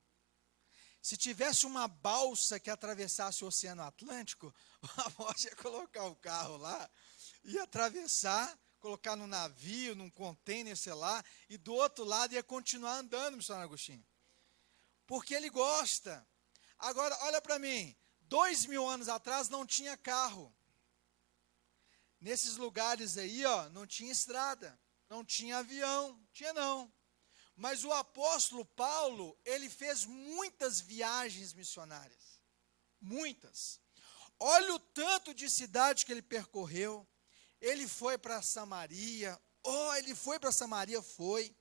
Se tivesse uma balsa que atravessasse o Oceano Atlântico, o apóstolo ia colocar o carro lá, ia atravessar, colocar no navio, num container, sei lá, e do outro lado ia continuar andando, missionário Agostinho. Porque ele gosta. Agora, olha para mim, 2.000 anos atrás não tinha carro. Nesses lugares aí, ó, não tinha estrada, não tinha avião, tinha não. Mas o apóstolo Paulo, ele fez muitas viagens missionárias. Muitas. Olha o tanto de cidade que ele percorreu. Ele foi para Samaria. Ele foi para Samaria, foi.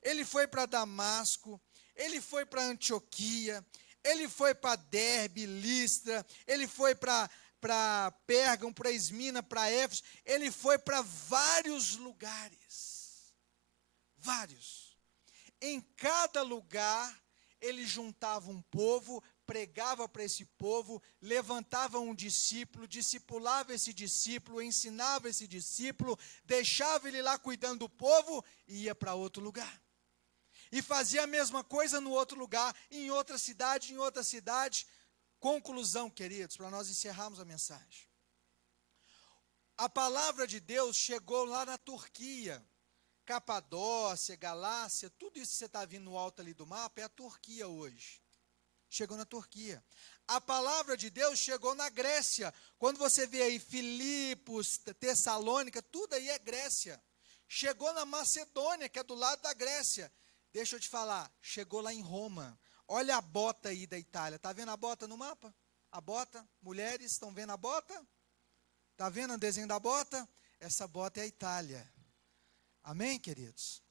Ele foi para Damasco. Ele foi para Antioquia. Ele foi para Derbe, Listra. Ele foi para Pérgamo, para Esmina, para Éfeso. Ele foi para vários lugares. Vários. Em cada lugar, ele juntava um povo, pregava para esse povo, levantava um discípulo, discipulava esse discípulo, ensinava esse discípulo, deixava ele lá cuidando do povo e ia para outro lugar. E fazia a mesma coisa no outro lugar, em outra cidade, em outra cidade. Conclusão, queridos, para nós encerrarmos a mensagem. A palavra de Deus chegou lá na Turquia. Capadócia, Galácia, tudo isso que você está vendo no alto ali do mapa é a Turquia hoje. Chegou na Turquia. A palavra de Deus chegou na Grécia. Quando você vê aí Filipos, Tessalônica, tudo aí é Grécia. Chegou na Macedônia, que é do lado da Grécia. Deixa eu te falar, chegou lá em Roma. Olha a bota aí da Itália. Está vendo a bota no mapa? A bota? Mulheres, estão vendo a bota? Está vendo o desenho da bota? Essa bota é a Itália. Amém, queridos?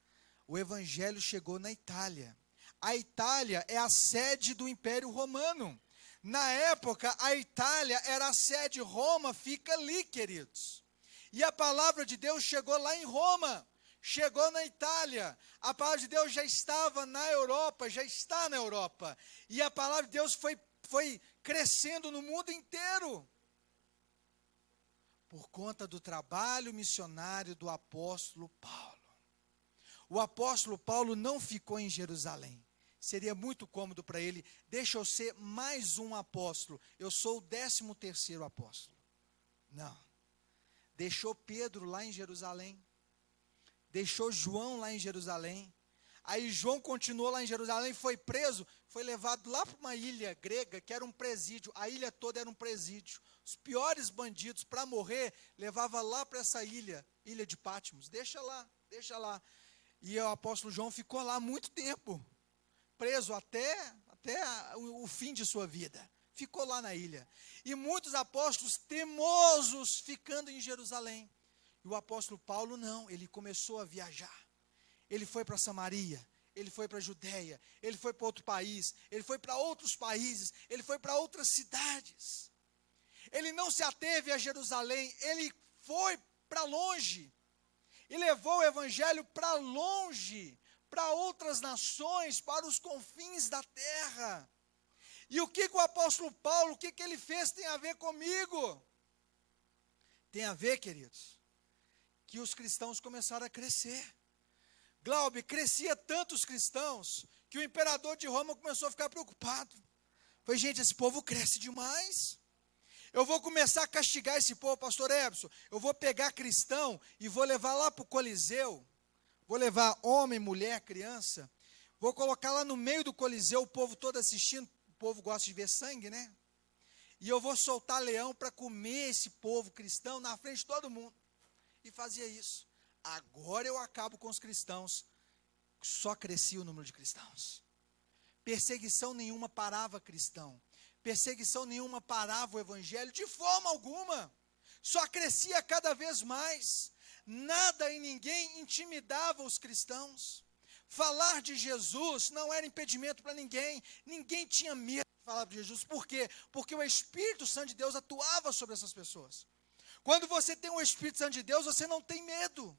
O evangelho chegou na Itália. A Itália é a sede do Império Romano. Na época, a Itália era a sede, Roma fica ali, queridos. E a palavra de Deus chegou lá em Roma, chegou na Itália. A palavra de Deus já estava na Europa, já está na Europa. E a palavra de Deus foi crescendo no mundo inteiro. Por conta do trabalho missionário do apóstolo Paulo. O apóstolo Paulo não ficou em Jerusalém. Seria muito cômodo para ele, deixa eu ser mais um apóstolo, eu sou o 13º apóstolo. Não. Deixou Pedro lá em Jerusalém. Deixou João lá em Jerusalém. Aí João continuou lá em Jerusalém, foi preso, foi levado lá para uma ilha grega, que era um presídio. A ilha toda era um presídio. Os piores bandidos, para morrer, levava lá para essa ilha de Patmos. Deixa lá, deixa lá. E o apóstolo João ficou lá muito tempo, preso até o fim de sua vida. Ficou lá na ilha. E muitos apóstolos temosos ficando em Jerusalém. E o apóstolo Paulo não, ele começou a viajar. Ele foi para Samaria, ele foi para a Judéia, ele foi para outro país, ele foi para outros países, ele foi para outras cidades. Ele não se ateve a Jerusalém, ele foi para longe. E levou o evangelho para longe, para outras nações, para os confins da terra. E o que o apóstolo Paulo, o que ele fez tem a ver comigo? Tem a ver, queridos, que os cristãos começaram a crescer. Glaube, crescia tanto os cristãos, que o imperador de Roma começou a ficar preocupado. Falei, gente, esse povo cresce demais. Eu vou começar a castigar esse povo, pastor Ebson. Eu vou pegar cristão e vou levar lá para o Coliseu. Vou levar homem, mulher, criança. Vou colocar lá no meio do Coliseu, o povo todo assistindo. O povo gosta de ver sangue, né? E eu vou soltar leão para comer esse povo cristão na frente de todo mundo. E fazia isso. Agora eu acabo com os cristãos. Só crescia o número de cristãos. Perseguição nenhuma parava cristão. Perseguição nenhuma parava o evangelho, de forma alguma. Só crescia cada vez mais. Nada e ninguém intimidava os cristãos. Falar de Jesus não era impedimento para ninguém. Ninguém tinha medo de falar de Jesus. Por quê? Porque o Espírito Santo de Deus atuava sobre essas pessoas. Quando você tem o Espírito Santo de Deus, você não tem medo.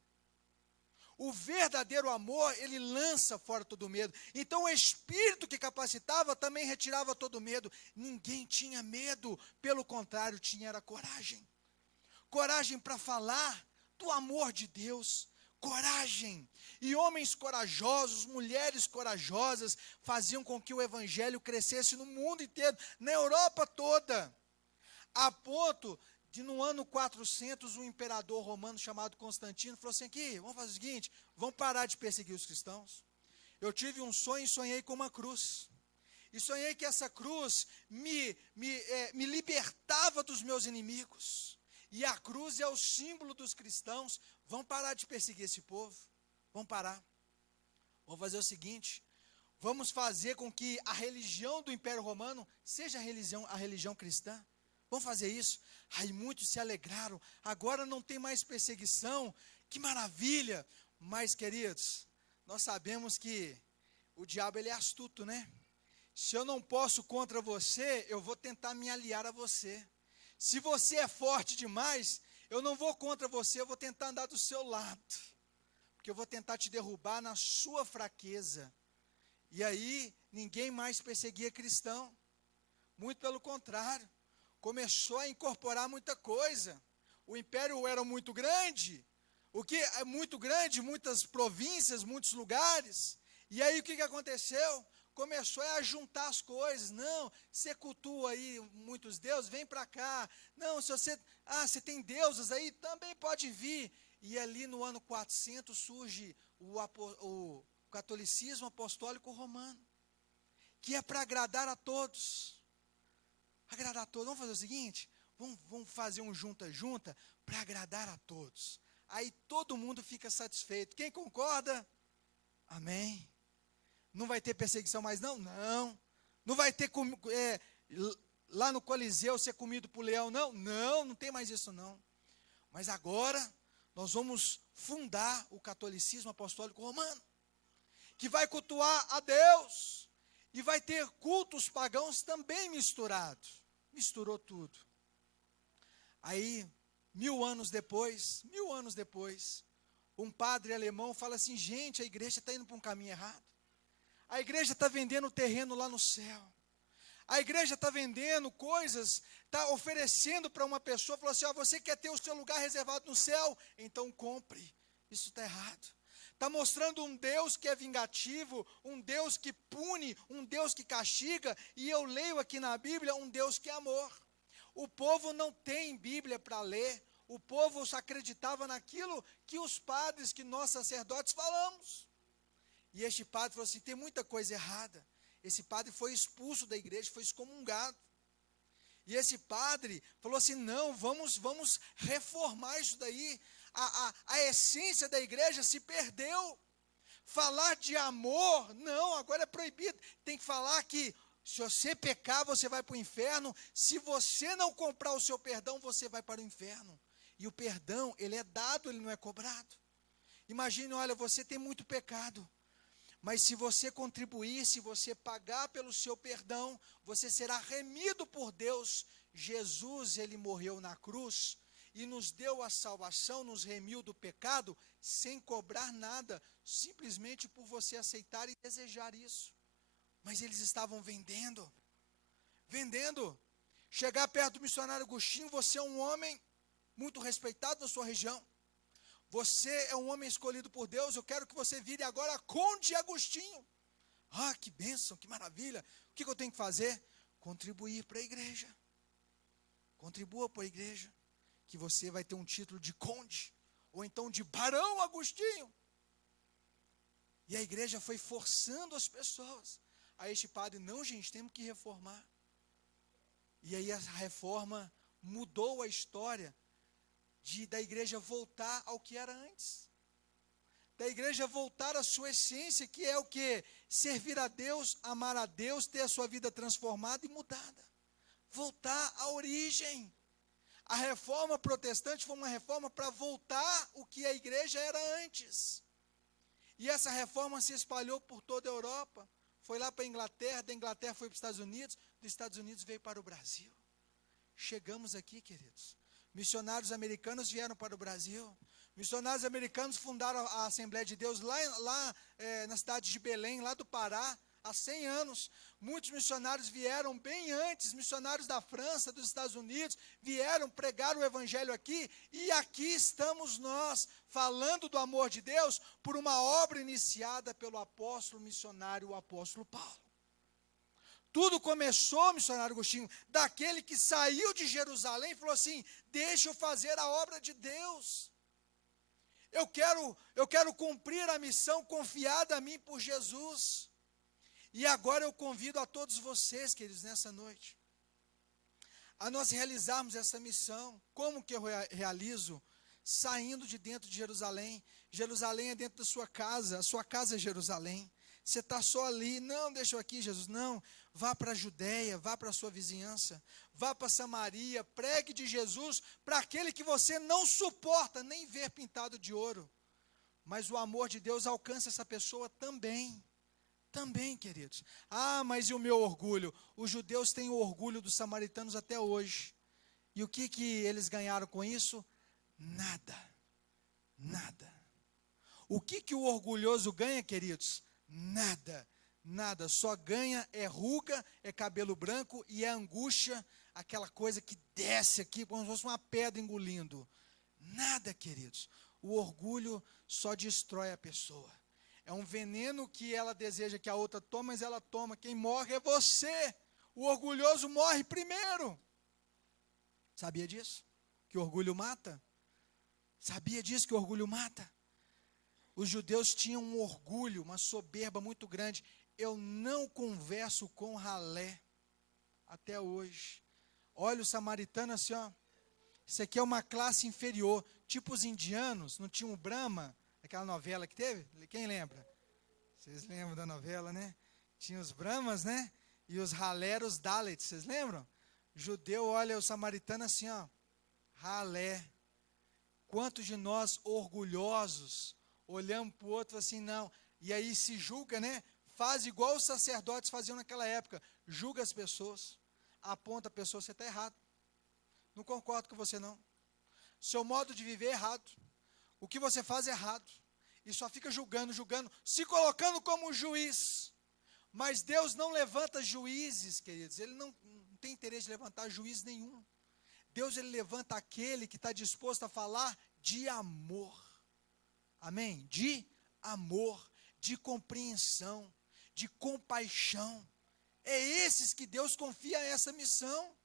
O verdadeiro amor, ele lança fora todo medo. Então o Espírito que capacitava também retirava todo medo. Ninguém tinha medo, pelo contrário, tinha era coragem. Coragem para falar do amor de Deus. Coragem. E homens corajosos, mulheres corajosas, faziam com que o evangelho crescesse no mundo inteiro, na Europa toda. A ponto de, no ano 400, um imperador romano chamado Constantino falou assim: aqui, vamos fazer o seguinte, vamos parar de perseguir os cristãos. Eu tive um sonho e sonhei com uma cruz. E sonhei que essa cruz me libertava dos meus inimigos. E a cruz é o símbolo dos cristãos. Vamos parar de perseguir esse povo. Vamos parar. Vamos fazer o seguinte, vamos fazer com que a religião do Império Romano seja a religião cristã. Vamos fazer isso. Aí muitos se alegraram. Agora não tem mais perseguição. Que maravilha. Mas, queridos, nós sabemos que o diabo, ele é astuto, né? Se eu não posso contra você, eu vou tentar me aliar a você. Se você é forte demais, eu não vou contra você, eu vou tentar andar do seu lado. Porque eu vou tentar te derrubar na sua fraqueza. E aí, ninguém mais perseguia cristão. Muito pelo contrário. Começou a incorporar muita coisa. O império era muito grande. O que é muito grande, muitas províncias, muitos lugares. E aí o que aconteceu? Começou a juntar as coisas. Não, você cultua aí muitos deuses, vem para cá. Não, se você, você tem deusas aí, também pode vir. E ali no ano 400 surge o catolicismo apostólico romano, que é para agradar a todos. Agradar a todos. Vamos fazer o seguinte, vamos fazer um junta-junta para agradar a todos. Aí todo mundo fica satisfeito. Quem concorda? Amém. Não vai ter perseguição mais não? Não. Não vai ter lá no Coliseu ser comido por leão? Não. Não tem mais isso não. Mas agora nós vamos fundar o catolicismo apostólico romano, que vai cultuar a Deus, e vai ter cultos pagãos também misturados. Misturou tudo. Aí, 1000 anos depois, um padre alemão fala assim: gente, a igreja está indo para um caminho errado. A igreja está vendendo terreno lá no céu. A igreja está vendendo coisas, está oferecendo para uma pessoa, falou assim: você quer ter o seu lugar reservado no céu? Então compre. Isso está errado. Está mostrando um Deus que é vingativo, um Deus que pune, um Deus que castiga, e eu leio aqui na Bíblia um Deus que é amor. O povo não tem Bíblia para ler, o povo só acreditava naquilo que os padres, que nós sacerdotes falamos. E este padre falou assim: tem muita coisa errada. Esse padre foi expulso da igreja, foi excomungado. E esse padre falou assim: não, vamos reformar isso daí. A essência da igreja se perdeu. Falar de amor, não, agora é proibido. Tem que falar que se você pecar, você vai para o inferno. Se você não comprar o seu perdão, você vai para o inferno. E o perdão, ele é dado, ele não é cobrado. Imagine, olha, você tem muito pecado, mas se você contribuir, se você pagar pelo seu perdão, você será remido por Deus. Jesus, ele morreu na cruz e nos deu a salvação, nos remiu do pecado, sem cobrar nada, simplesmente por você aceitar e desejar isso. Mas eles estavam vendendo. Chegar perto do missionário Agostinho: você é um homem muito respeitado na sua região. Você é um homem escolhido por Deus, eu quero que você vire agora Conde Agostinho. Que bênção, que maravilha. O que eu tenho que fazer? Contribuir para a igreja. Contribua para a igreja, que você vai ter um título de conde, ou então de barão Agostinho. E a igreja foi forçando as pessoas. Aí este padre: não, gente, temos que reformar. E aí a reforma mudou a história da igreja voltar ao que era antes. Da igreja voltar à sua essência, que é o quê? Servir a Deus, amar a Deus, ter a sua vida transformada e mudada. Voltar à origem. A reforma protestante foi uma reforma para voltar o que a igreja era antes. E essa reforma se espalhou por toda a Europa. Foi lá para a Inglaterra, da Inglaterra foi para os Estados Unidos, dos Estados Unidos veio para o Brasil. Chegamos aqui, queridos. Missionários americanos vieram para o Brasil. Missionários americanos fundaram a Assembleia de Deus lá na cidade de Belém, lá do Pará, há 100 anos. Muitos missionários vieram bem antes, missionários da França, dos Estados Unidos, vieram pregar o evangelho aqui, e aqui estamos nós, falando do amor de Deus, por uma obra iniciada pelo apóstolo missionário, o apóstolo Paulo. Tudo começou, missionário Agostinho, daquele que saiu de Jerusalém e falou assim: deixa eu fazer a obra de Deus. Eu quero cumprir a missão confiada a mim por Jesus. E agora eu convido a todos vocês, queridos, nessa noite, a nós realizarmos essa missão. Como que eu realizo? Saindo de dentro de Jerusalém. Jerusalém é dentro da sua casa, a sua casa é Jerusalém. Você está só ali, não, deixa eu aqui, Jesus, não. Vá para a Judéia, vá para a sua vizinhança, vá para Samaria, pregue de Jesus para aquele que você não suporta nem ver pintado de ouro. Mas o amor de Deus alcança essa pessoa também. Também, queridos. Ah, mas e o meu orgulho? Os judeus têm o orgulho dos samaritanos até hoje. E o que eles ganharam com isso? Nada. Nada. O que o orgulhoso ganha, queridos? Nada. Nada. Só ganha é ruga, é cabelo branco e é angústia, aquela coisa que desce aqui como se fosse uma pedra engolindo. Nada, queridos. O orgulho só destrói a pessoa. É um veneno que ela deseja que a outra tome, mas ela toma. Quem morre é você. O orgulhoso morre primeiro. Sabia disso? Que o orgulho mata? Sabia disso, que o orgulho mata? Os judeus tinham um orgulho, uma soberba muito grande. Eu não converso com ralé até hoje. Olha o samaritano assim, ó. Isso aqui é uma classe inferior. Tipo os indianos, não tinha o Brahma? Aquela novela que teve? Quem lembra? Vocês lembram da novela, né? Tinha os Brahmas, né? E os ralé, os Dalits, vocês lembram? Judeu olha o samaritano assim, ó. Ralé. Quantos de nós orgulhosos olhamos para o outro assim, não. E aí se julga, né? Faz igual os sacerdotes faziam naquela época. Julga as pessoas. Aponta a pessoa, você está errado. Não concordo com você, não. Seu modo de viver é errado. O que você faz é errado. E só fica julgando, se colocando como juiz. Mas Deus não levanta juízes, queridos. Ele não tem interesse de levantar juiz nenhum. Deus, ele levanta aquele que está disposto a falar de amor. Amém? De amor, de compreensão, de compaixão. É esses que Deus confia essa missão.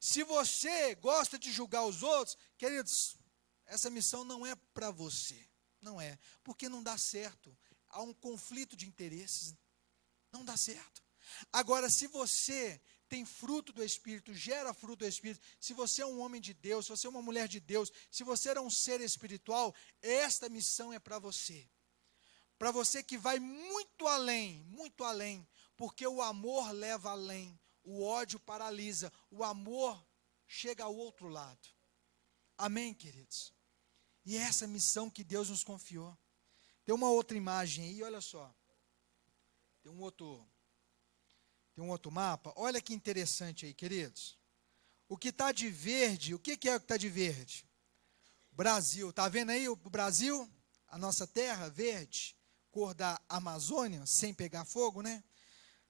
Se você gosta de julgar os outros, queridos, essa missão não é para você. Não é, porque não dá certo. Há um conflito de interesses. Não dá certo. Agora, se você tem fruto do Espírito, gera fruto do Espírito, se você é um homem de Deus, se você é uma mulher de Deus, se você é um ser espiritual, esta missão é para você. Para você que vai muito além, porque o amor leva além, o ódio paralisa, o amor chega ao outro lado. Amém, queridos? E é essa missão que Deus nos confiou. Tem uma outra imagem aí, olha só. Tem um outro mapa. Olha que interessante aí, queridos. O que está de verde, o que é o que está de verde? Brasil. Está vendo aí o Brasil? A nossa terra verde, cor da Amazônia, sem pegar fogo, né?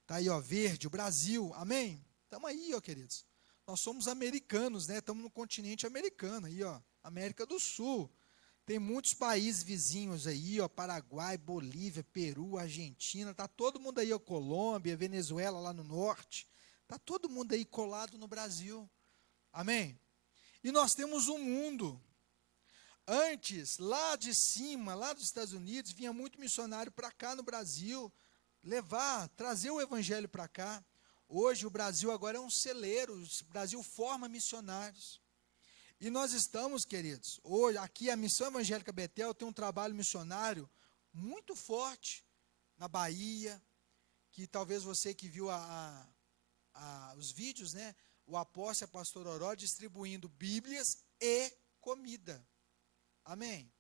Está aí, ó, verde, o Brasil. Amém? Estamos aí, ó, queridos. Nós somos americanos, né? Estamos no continente americano aí, ó. América do Sul. Tem muitos países vizinhos aí, ó, Paraguai, Bolívia, Peru, Argentina, tá todo mundo aí, ó, Colômbia, Venezuela lá no norte, tá todo mundo aí colado no Brasil. Amém? E nós temos um mundo. Antes, lá de cima, lá dos Estados Unidos, vinha muito missionário para cá no Brasil, trazer o evangelho para cá. Hoje o Brasil agora é um celeiro, o Brasil forma missionários. E nós estamos, queridos, hoje, aqui a Missão Evangélica Betel tem um trabalho missionário muito forte na Bahia, que talvez você que viu os vídeos, né, o apóstolo e a pastora Oró distribuindo Bíblias e comida. Amém?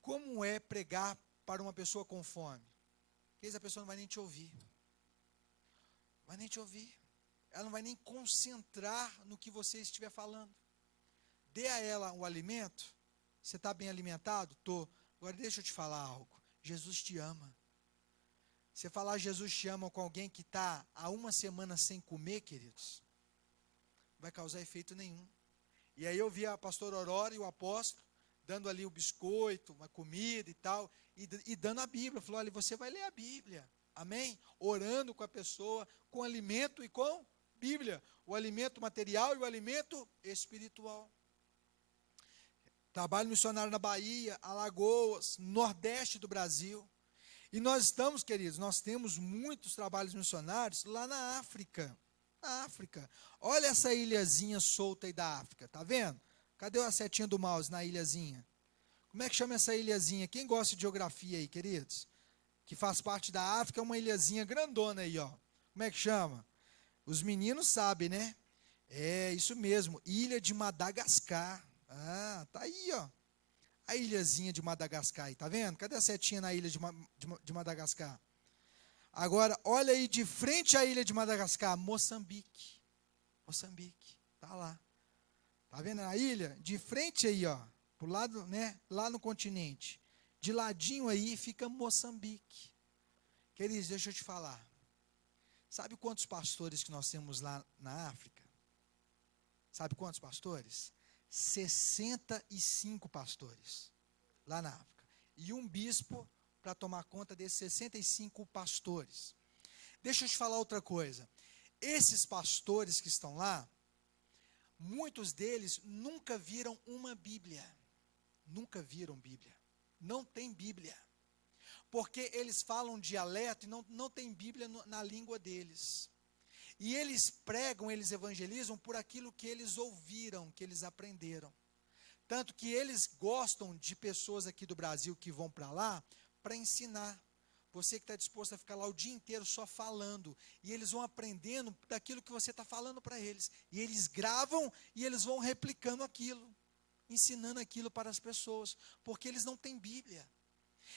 Como é pregar para uma pessoa com fome? Porque essa pessoa não vai nem te ouvir. Vai nem te ouvir. Ela não vai nem concentrar no que você estiver falando. Dê a ela o alimento, Você está bem alimentado? Estou. Agora deixa eu te falar algo. Jesus te ama. Você falar Jesus te ama com alguém que está há uma semana sem comer, queridos, não vai causar efeito nenhum. E aí eu vi a pastora Aurora e o apóstolo dando ali o biscoito, uma comida e tal, e dando a Bíblia. Falou, olha, você vai ler a Bíblia, amém? Orando com a pessoa, com alimento e com Bíblia. O alimento material e o alimento espiritual. Trabalho missionário na Bahia, Alagoas, Nordeste do Brasil. E nós estamos, queridos, nós temos muitos trabalhos missionários lá na África. Na África. Olha essa ilhazinha solta aí da África, tá vendo? Cadê a setinha do mouse na ilhazinha? Como é que chama essa ilhazinha? Quem gosta de geografia aí, queridos? Que faz parte da África, é uma ilhazinha grandona aí, ó. Como é que chama? Os meninos sabem, né? É, isso mesmo, Ilha de Madagascar. Ah, tá aí, ó. A ilhazinha de Madagascar aí, tá vendo? Cadê a setinha na ilha de Madagascar? Agora, olha aí de frente à ilha de Madagascar, Moçambique. Moçambique, tá lá. Tá vendo a ilha? De frente aí, ó, pro lado, né, lá no continente. De ladinho aí fica Moçambique. Queridos, deixa eu te falar. Sabe quantos pastores que nós temos lá na África? Sabe quantos pastores? 65 pastores lá na África. E um bispo para tomar conta desses 65 pastores. Deixa eu te falar outra coisa. Esses pastores que estão lá, muitos deles nunca viram uma Bíblia. Nunca viram Bíblia. Não tem Bíblia. Porque eles falam dialeto e não tem Bíblia na língua deles. E eles pregam, eles evangelizam por aquilo que eles ouviram, que eles aprenderam. Tanto que eles gostam de pessoas aqui do Brasil que vão para lá para ensinar. Você que está disposto a ficar lá o dia inteiro só falando. E eles vão aprendendo daquilo que você está falando para eles. E eles gravam e eles vão replicando aquilo. Ensinando aquilo para as pessoas. Porque eles não têm Bíblia.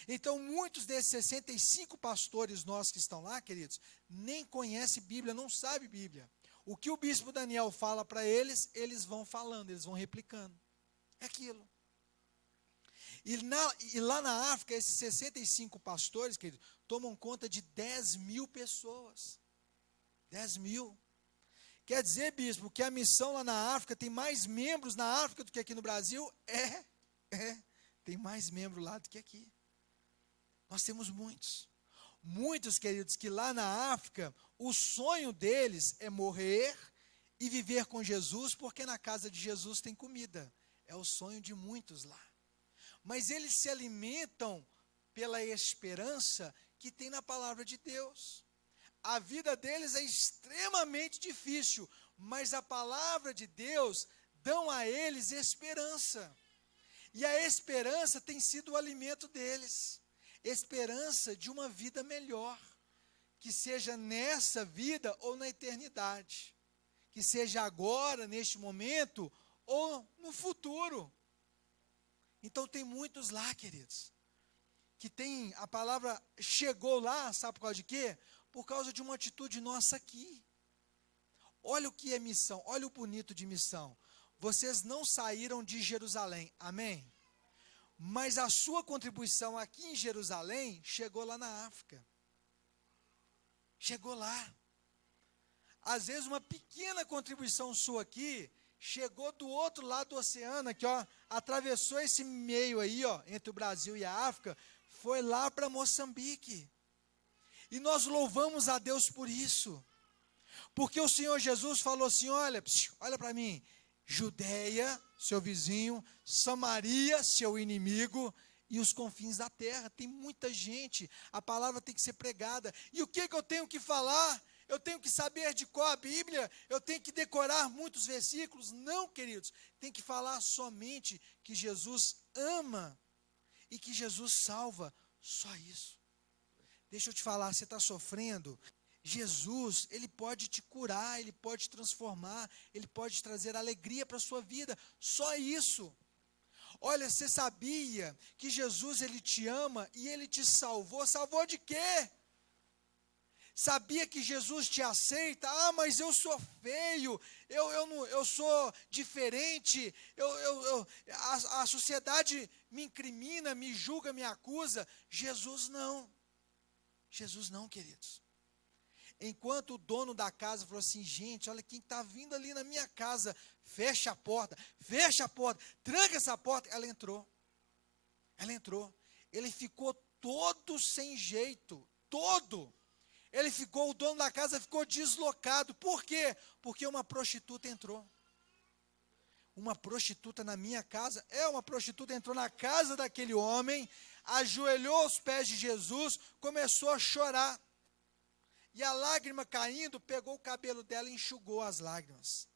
Então, muitos desses 65 pastores nossos que estão lá, queridos, nem conhecem Bíblia, não sabem Bíblia. O que o bispo Daniel fala para eles, eles vão falando, eles vão replicando. É aquilo. E lá na África, esses 65 pastores, queridos, tomam conta de 10 mil pessoas. 10 mil. Quer dizer, bispo, que a missão lá na África tem mais membros na África do que aqui no Brasil? Tem mais membros lá do que aqui. Nós temos muitos. Muitos, queridos, que lá na África, o sonho deles é morrer e viver com Jesus, porque na casa de Jesus tem comida. É o sonho de muitos lá. Mas eles se alimentam pela esperança que tem na palavra de Deus. A vida deles é extremamente difícil, mas a palavra de Deus dão a eles esperança. E a esperança tem sido o alimento deles. Esperança de uma vida melhor, que seja nessa vida ou na eternidade, que seja agora, neste momento, ou no futuro. Então tem muitos lá, queridos, que tem, a palavra chegou lá, sabe por causa de quê? Por causa de uma atitude nossa aqui. Olha o que é missão, olha o bonito de missão. Vocês não saíram de Jerusalém, amém? Mas a sua contribuição aqui em Jerusalém chegou lá na África. Chegou lá. Às vezes uma pequena contribuição sua aqui chegou do outro lado do oceano, aqui, ó, atravessou esse meio aí, ó, entre o Brasil e a África, foi lá para Moçambique. E nós louvamos a Deus por isso. Porque o Senhor Jesus falou assim, olha para mim, Judeia, seu vizinho, Samaria, seu inimigo, e os confins da terra. Tem muita gente, a palavra tem que ser pregada. E o que eu tenho que falar? Eu tenho que saber de qual a Bíblia, eu tenho que decorar muitos versículos. Não, queridos, tem que falar somente que Jesus ama e que Jesus salva, só isso. Deixa eu te falar, você está sofrendo? Jesus, Ele pode te curar, Ele pode te transformar, Ele pode trazer alegria para a sua vida, só isso. Olha, você sabia que Jesus, Ele te ama e Ele te salvou? Salvou de quê? sabia que Jesus te aceita. Ah, mas eu sou feio, eu sou diferente, a sociedade me incrimina, me julga, me acusa. Jesus não, queridos. Enquanto o dono da casa falou assim: gente, olha quem está vindo ali na minha casa, fecha a porta, tranca essa porta. Ela entrou. Ele ficou todo sem jeito, todo. O dono da casa ficou deslocado. Por quê? Porque uma prostituta entrou. Uma prostituta na minha casa, uma prostituta entrou na casa daquele homem, ajoelhou aos pés de Jesus, começou a chorar. E a lágrima caindo, pegou o cabelo dela e enxugou as lágrimas.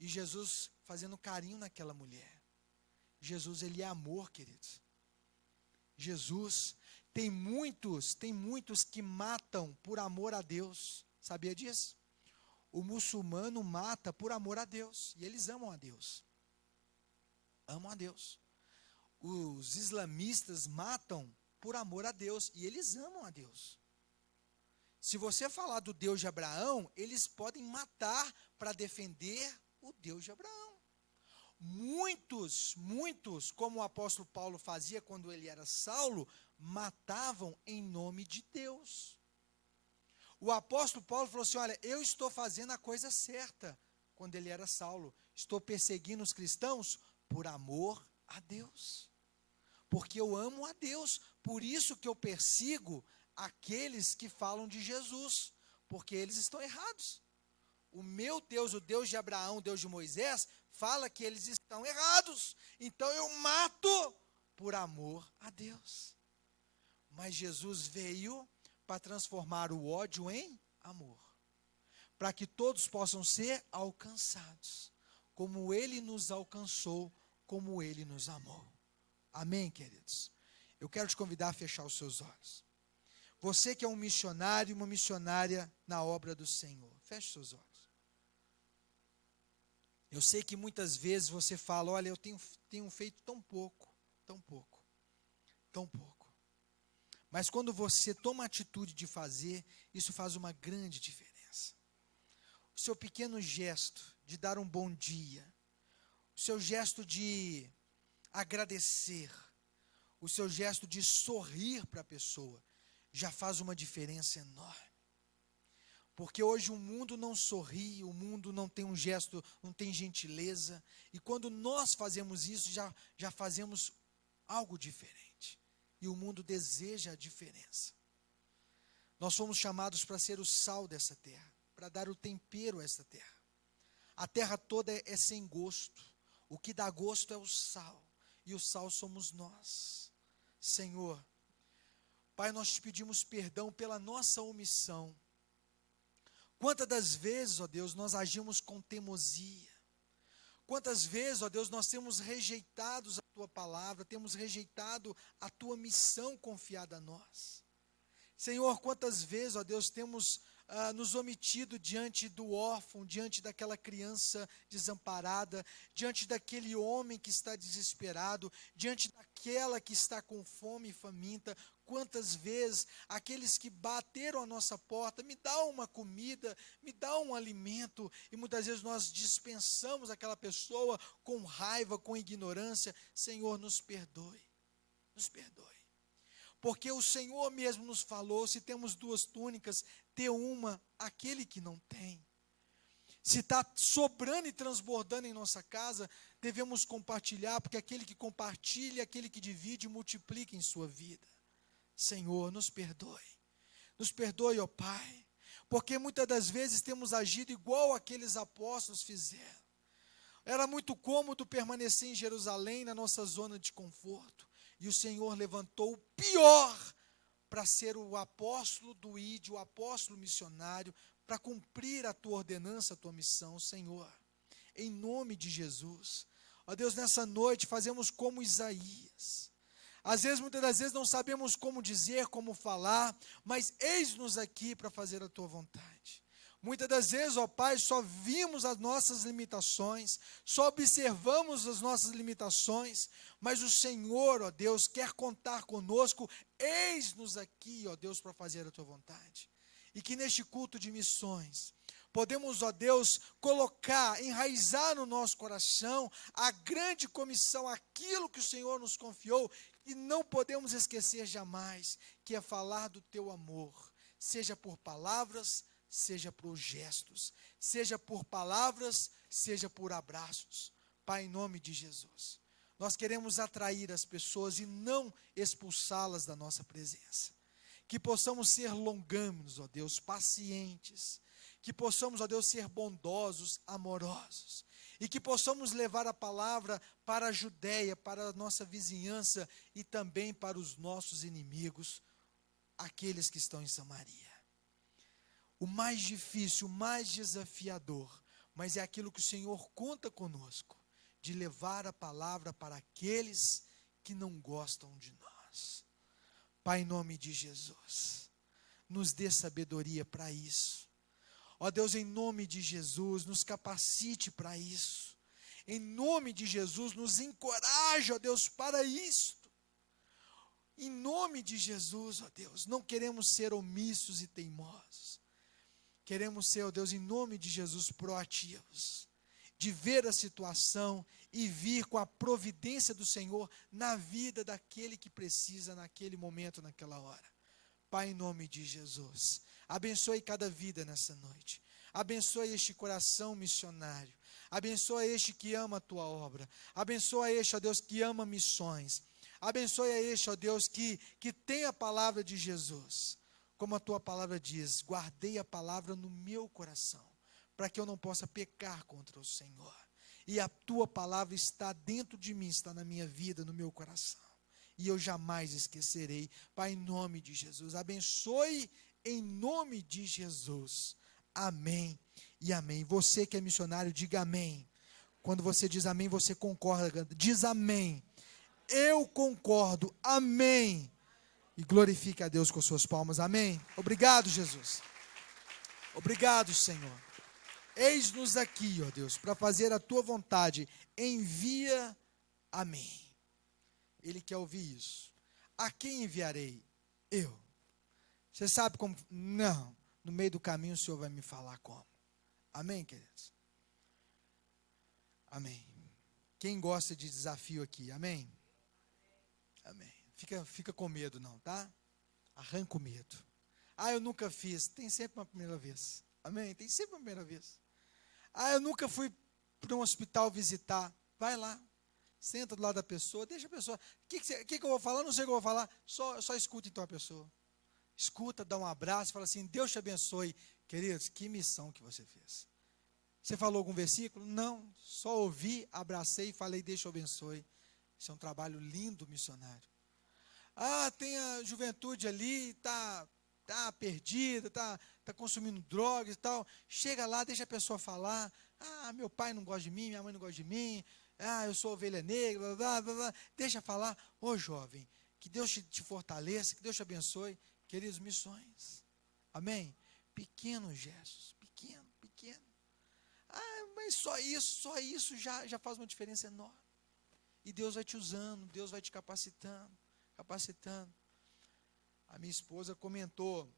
E Jesus fazendo carinho naquela mulher. Jesus, ele é amor, queridos. Jesus, tem muitos que matam por amor a Deus. Sabia disso? O muçulmano mata por amor a Deus. E eles amam a Deus. Amam a Deus. Os islamistas matam por amor a Deus. E eles amam a Deus. Se você falar do Deus de Abraão, eles podem matar para defender o Deus de Abraão. Muitos, como o apóstolo Paulo fazia quando ele era Saulo, matavam em nome de Deus. O apóstolo Paulo falou assim: olha, eu estou fazendo a coisa certa. Quando ele era Saulo, estou perseguindo os cristãos por amor a Deus. Porque eu amo a Deus, por isso que eu persigo aqueles que falam de Jesus, porque eles estão errados. O meu Deus, o Deus de Abraão, o Deus de Moisés, fala que eles estão errados. Então eu mato por amor a Deus. Mas Jesus veio para transformar o ódio em amor, para que todos possam ser alcançados, como Ele nos alcançou, como Ele nos amou. Amém, queridos? Eu quero te convidar a fechar os seus olhos. Você que é um missionário e uma missionária na obra do Senhor, feche seus olhos. Eu sei que muitas vezes você fala: olha, eu tenho feito tão pouco. Mas quando você toma a atitude de fazer, isso faz uma grande diferença. O seu pequeno gesto de dar um bom dia, o seu gesto de agradecer, o seu gesto de sorrir para a pessoa, já faz uma diferença enorme. Porque hoje o mundo não sorri, o mundo não tem um gesto, não tem gentileza. E quando nós fazemos isso, já fazemos algo diferente. E o mundo deseja a diferença. Nós fomos chamados para ser o sal dessa terra, para dar o tempero a essa terra. A terra toda é sem gosto. O que dá gosto é o sal. E o sal somos nós. Senhor, Pai, nós te pedimos perdão pela nossa omissão. Quantas das vezes, ó Deus, nós agimos com teimosia? Quantas vezes, ó Deus, nós temos rejeitado a Tua palavra, temos rejeitado a Tua missão confiada a nós? Senhor, quantas vezes, ó Deus, temos nos omitido diante do órfão, diante daquela criança desamparada, diante daquele homem que está desesperado, diante daquela que está com fome e faminta. Quantas vezes aqueles que bateram a nossa porta: me dá uma comida, me dá um alimento, e muitas vezes nós dispensamos aquela pessoa com raiva, com ignorância. Senhor, nos perdoe, porque o Senhor mesmo nos falou: se temos 2 túnicas, dê uma àquele que não tem. Se está sobrando e transbordando em nossa casa, devemos compartilhar, porque aquele que compartilha, aquele que divide, multiplica em sua vida. Senhor, nos perdoe, ó Pai, porque muitas das vezes temos agido igual aqueles apóstolos fizeram. Era muito cômodo permanecer em Jerusalém, na nossa zona de conforto, e o Senhor levantou o pior para ser o apóstolo do ID, o apóstolo missionário, para cumprir a tua ordenança, a tua missão. Senhor, em nome de Jesus, ó Deus, nessa noite fazemos como Isaías. Às vezes, muitas das vezes, não sabemos como dizer, como falar, mas eis-nos aqui para fazer a tua vontade. Muitas das vezes, ó Pai, só vimos as nossas limitações, só observamos as nossas limitações, mas o Senhor, ó Deus, quer contar conosco. Eis-nos aqui, ó Deus, para fazer a tua vontade. E que neste culto de missões, podemos, ó Deus, colocar, enraizar no nosso coração a grande comissão, aquilo que o Senhor nos confiou, e não podemos esquecer jamais, que é falar do teu amor, seja por palavras, seja por gestos, seja por palavras, seja por abraços. Pai, em nome de Jesus, nós queremos atrair as pessoas e não expulsá-las da nossa presença. Que possamos ser longâmenos, ó Deus, pacientes, que possamos, ó Deus, ser bondosos, amorosos, e que possamos levar a palavra para a Judéia, para a nossa vizinhança e também para os nossos inimigos, aqueles que estão em Samaria. O mais difícil, o mais desafiador, mas é aquilo que o Senhor conta conosco, de levar a palavra para aqueles que não gostam de nós. Pai, em nome de Jesus, nos dê sabedoria para isso. Ó Deus, em nome de Jesus, nos capacite para isso. Em nome de Jesus, nos encoraje, ó Deus, para isso. Em nome de Jesus, ó Deus, não queremos ser omissos e teimosos. Queremos ser, ó Deus, em nome de Jesus, proativos, de ver a situação e vir com a providência do Senhor na vida daquele que precisa naquele momento, naquela hora. Pai, em nome de Jesus, abençoe cada vida nessa noite. Abençoe este coração missionário. Abençoa este que ama a tua obra. Abençoa este, ó Deus, que ama missões. Abençoe este, ó Deus, que tem a palavra de Jesus. Como a tua palavra diz, guardei a palavra no meu coração, para que eu não possa pecar contra o Senhor. E a tua palavra está dentro de mim, está na minha vida, no meu coração. E eu jamais esquecerei. Pai, em nome de Jesus, abençoe em nome de Jesus. Amém e amém. Você que é missionário, diga amém. Quando você diz amém, você concorda. Diz amém. Eu concordo. Amém. E glorifique a Deus com suas palmas. Amém. Obrigado, Jesus. Obrigado, Senhor. Eis-nos aqui, ó Deus, para fazer a tua vontade. Envia a mim. Ele quer ouvir isso. A quem enviarei? Eu. Você sabe como? Não. No meio do caminho o Senhor vai me falar como. Amém, queridos? Amém. Quem gosta de desafio aqui? Amém? Amém. Fica com medo não, tá? Arranca o medo. Ah, eu nunca fiz. Tem sempre uma primeira vez. Amém? Tem sempre uma primeira vez. Ah, eu nunca fui para um hospital visitar. Vai lá. Senta do lado da pessoa, deixa a pessoa. O que eu vou falar? Não sei o que eu vou falar. Só escuta então a pessoa. Escuta, dá um abraço, fala assim, Deus te abençoe. Queridos, que missão que você fez. Você falou algum versículo? Não, só ouvi, abracei e falei, Deus te abençoe. Isso é um trabalho lindo, missionário. Ah, tem a juventude ali, está perdida, está consumindo drogas e tal. Chega lá, deixa a pessoa falar. Ah, meu pai não gosta de mim, minha mãe não gosta de mim. Ah, eu sou ovelha negra, blá, blá, blá. Deixa falar. Ô jovem, que Deus te fortaleça, que Deus te abençoe. Queridos, missões. Amém? Pequenos gestos, pequeno. Ah, mas só isso já faz uma diferença enorme. E Deus vai te usando, Deus vai te capacitando. A minha esposa comentou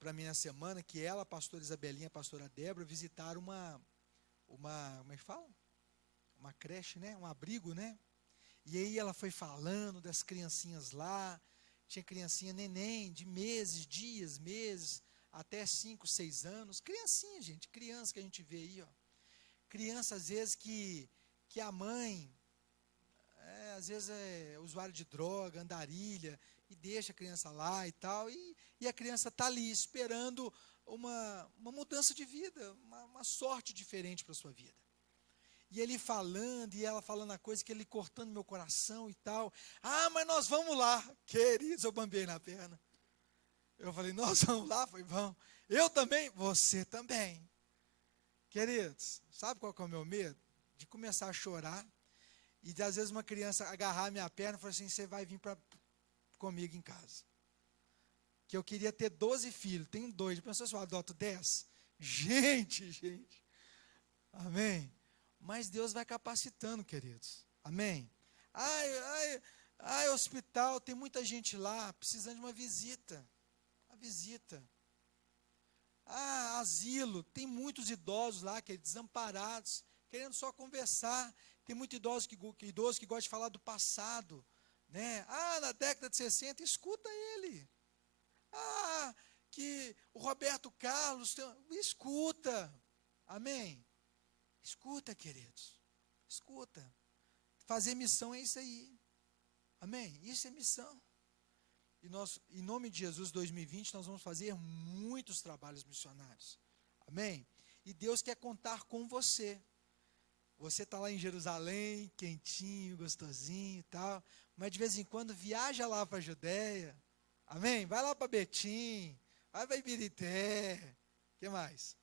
para mim na semana que ela, a pastora Isabelinha, a pastora Débora, visitaram como é que fala? Uma creche, né? Um abrigo, né? E aí ela foi falando das criancinhas lá. Tinha criancinha neném, de meses, até 5, 6 anos. Criancinha, gente, criança que a gente vê aí, ó. Criança, às vezes, que a mãe, às vezes é usuário de droga, andarilha, e deixa a criança lá e tal, e a criança está ali esperando uma mudança de vida, uma sorte diferente para a sua vida. E ele falando, e ela falando a coisa, que ele cortando meu coração e tal. Ah, mas nós vamos lá. Queridos, eu bambei na perna. Eu falei, nós vamos lá? Foi bom. Eu também? Você também. Queridos, sabe qual que é o meu medo? De começar a chorar, e de às vezes uma criança agarrar minha perna e falar assim, você vai vir comigo em casa. que eu queria ter 12 filhos. Tenho 2. Já pensou se eu adoto 10? Gente. Amém? Mas Deus vai capacitando, queridos. Amém? Ai, hospital, tem muita gente lá precisando de uma visita. A visita. Asilo, tem muitos idosos lá, desamparados, querendo só conversar. Tem muito idoso que gosta de falar do passado, né? Na década de 60, escuta ele. Que o Roberto Carlos, escuta. Amém? Escuta, queridos. Escuta. Fazer missão é isso aí. Amém? Isso é missão. E nós, em nome de Jesus, 2020, nós vamos fazer muitos trabalhos missionários. Amém? E Deus quer contar com você. Você está lá em Jerusalém, quentinho, gostosinho e tal, mas de vez em quando viaja lá para a Judéia. Amém? Vai lá para Betim, vai para Ibirité. O que mais?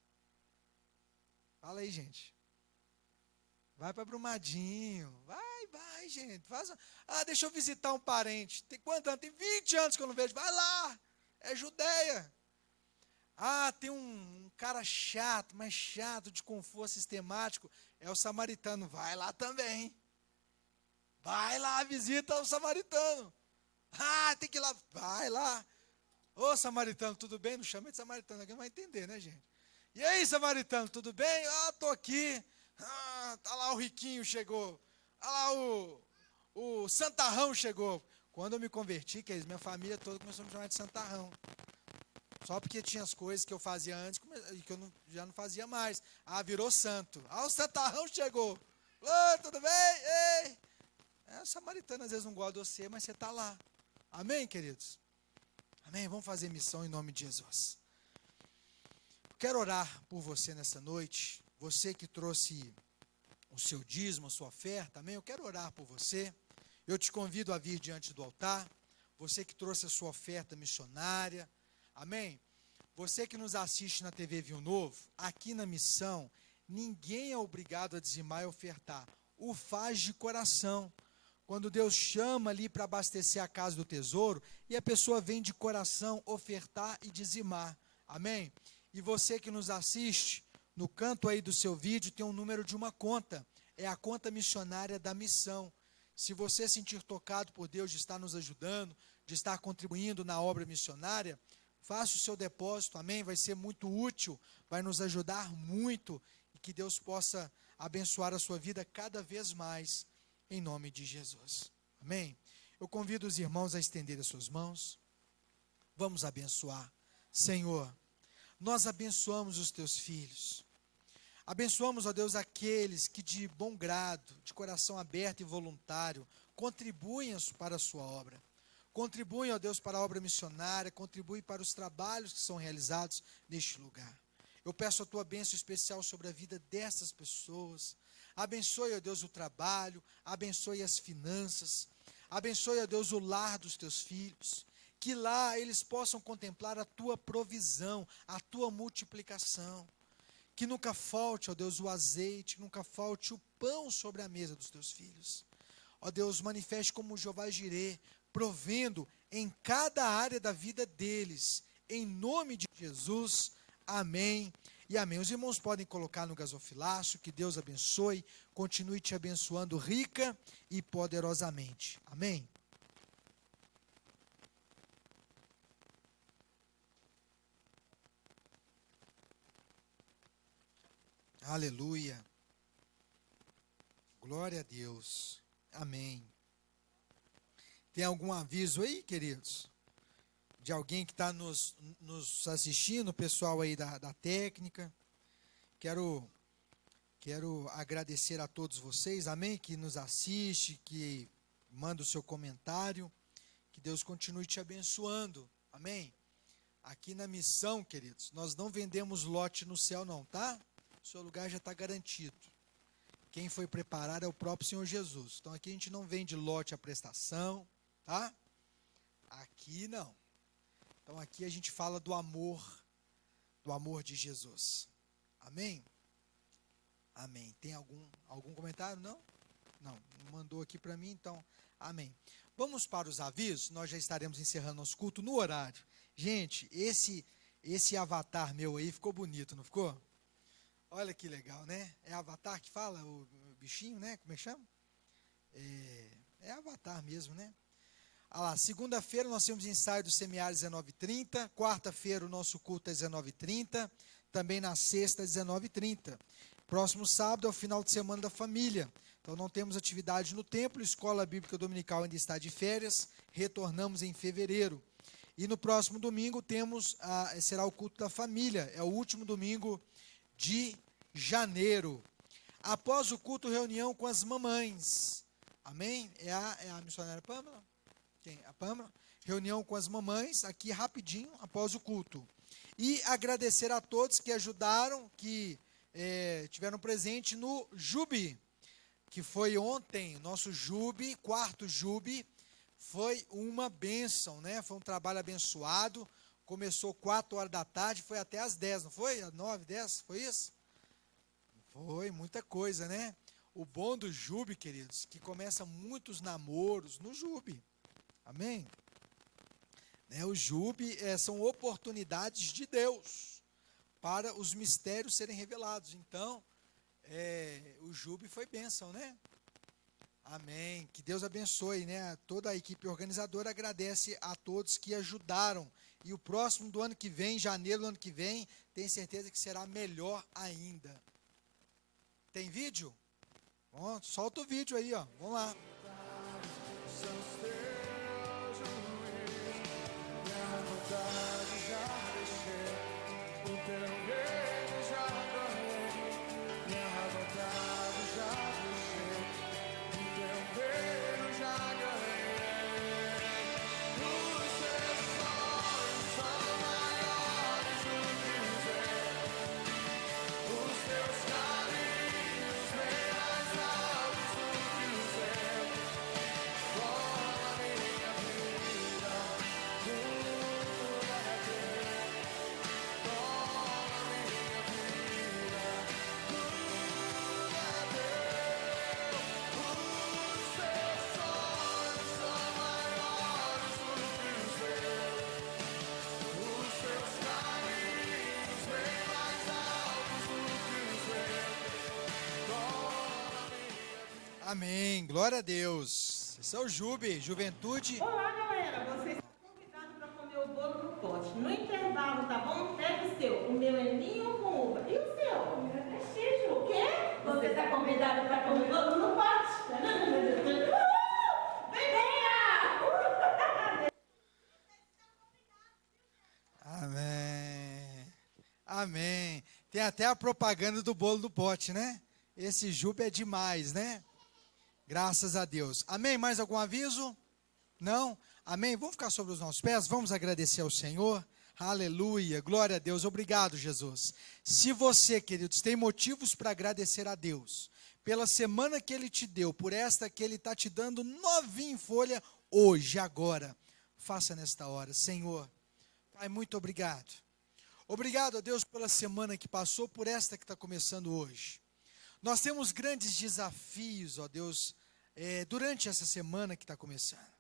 Fala aí, gente. Vai para Brumadinho. Vai, gente. Deixa eu visitar um parente. Tem quantos anos? Tem 20 anos que eu não vejo. Vai lá. É Judéia. Tem um cara chato, mas chato, de conforto sistemático. É o samaritano. Vai lá também. Vai lá, visita o samaritano. Tem que ir lá. Vai lá. Ô, samaritano, tudo bem? Não chama de samaritano, alguém não vai entender, né, gente? E aí, samaritano, tudo bem? Tô aqui. Tá lá o riquinho chegou. Lá o santarrão chegou. Quando eu me converti, que minha família toda começou a me chamar de santarrão. Só porque tinha as coisas que eu fazia antes e que eu já não fazia mais. Virou santo. O santarrão chegou. Tudo bem? Ei! O samaritano às vezes não gosta de você, mas você está lá. Amém, queridos? Amém? Vamos fazer missão em nome de Jesus. Quero orar por você nessa noite. Você que trouxe o seu dízimo, a sua oferta, amém? Eu quero orar por você. Eu te convido a vir diante do altar. Você que trouxe a sua oferta missionária, amém? Você que nos assiste na TV Viu Novo, aqui na missão, ninguém é obrigado a dizimar e ofertar. O faz de coração. Quando Deus chama ali para abastecer a casa do tesouro, e a pessoa vem de coração ofertar e dizimar, amém? E você que nos assiste, no canto aí do seu vídeo tem um número de uma conta, é a conta missionária da missão. Se você sentir tocado por Deus de estar nos ajudando, de estar contribuindo na obra missionária, faça o seu depósito, amém? Vai ser muito útil, vai nos ajudar muito, e que Deus possa abençoar a sua vida cada vez mais, em nome de Jesus, amém? Eu convido os irmãos a estender as suas mãos, vamos abençoar. Senhor, nós abençoamos os teus filhos, abençoamos, ó Deus, aqueles que de bom grado, de coração aberto e voluntário, contribuem para a sua obra. Contribuem, ó Deus, para a obra missionária, contribuem para os trabalhos que são realizados neste lugar. Eu peço a tua bênção especial sobre a vida dessas pessoas. Abençoe, ó Deus, o trabalho, abençoe as finanças, abençoe, ó Deus, o lar dos teus filhos. Que lá eles possam contemplar a tua provisão, a tua multiplicação. Que nunca falte, ó Deus, o azeite, que nunca falte o pão sobre a mesa dos teus filhos. Ó Deus, manifeste como Jeová Jirê, provendo em cada área da vida deles. Em nome de Jesus, amém e amém. Os irmãos podem colocar no gasofilácio, que Deus abençoe, continue te abençoando rica e poderosamente. Amém. Aleluia. Glória a Deus. Amém. Tem algum aviso aí, queridos? De alguém que está nos assistindo, o pessoal aí da técnica. Quero agradecer a todos vocês, amém? Que nos assiste, que manda o seu comentário. Que Deus continue te abençoando, amém? Aqui na missão, queridos, nós não vendemos lote no céu não, tá? O seu lugar já está garantido. Quem foi preparar é o próprio Senhor Jesus. Então aqui a gente não vende lote à prestação, tá? Aqui não. Então aqui a gente fala do amor de Jesus. Amém? Amém. Tem algum comentário? Não? Não mandou aqui para mim, então, amém. Vamos para os avisos, nós já estaremos encerrando nosso culto no horário. Gente, esse avatar meu aí ficou bonito, não ficou? Olha que legal, né? É avatar que fala, o bichinho, né? Como é que chama? É avatar mesmo, né? Ah lá, segunda-feira nós temos ensaio do semiário às 19h30, quarta-feira o nosso culto às 19h30, também na sexta às 19h30. Próximo sábado é o final de semana da família, então não temos atividade no templo, Escola Bíblica Dominical ainda está de férias, retornamos em fevereiro. E no próximo domingo será o culto da família, é o último domingo de janeiro. Após o culto, reunião com as mamães. Amém? É a missionária Pâmela? Quem? A Pâmela? Reunião com as mamães, aqui rapidinho, após o culto. E agradecer a todos que ajudaram, que tiveram presente no Jubi, que foi ontem, nosso Jubi, quarto Jubi, foi uma bênção, né? Foi um trabalho abençoado, começou 4 horas da tarde, foi até às 10, não foi? Às 9, 10, foi isso? Foi, muita coisa, né? O bom do Jubi, queridos, que começa muitos namoros no Jubi, amém? O Jubi são oportunidades de Deus para os mistérios serem revelados, então, o Jubi foi bênção, né? Amém, que Deus abençoe, né? Toda a equipe organizadora agradece a todos que ajudaram, e o próximo do ano que vem, janeiro do ano que vem, tenho certeza que será melhor ainda. Tem vídeo? Bom, solta o vídeo aí, ó. Vamos lá. Amém, glória a Deus. Esse é o Jubi, Juventude. Olá, galera. Vocês estão convidados para comer o bolo no pote. No intervalo, tá bom? Pega o seu. O meu é ninho com uva. E o seu? O meu é prestígio. O quê? Você está convidado para comer o bolo no pote. Venha! Amém. Amém. Tem até a propaganda do bolo do pote, né? Esse Jubi é demais, né? Graças a Deus. Amém? Mais algum aviso? Não? Amém? Vamos ficar sobre os nossos pés? Vamos agradecer ao Senhor? Aleluia, glória a Deus. Obrigado, Jesus. Se você, queridos, tem motivos para agradecer a Deus pela semana que Ele te deu, por esta que Ele está te dando novinha em folha, hoje, agora, faça nesta hora. Senhor, Pai, muito obrigado. Obrigado a Deus pela semana que passou, por esta que está começando hoje. Nós temos grandes desafios, ó Deus, durante essa semana que está começando.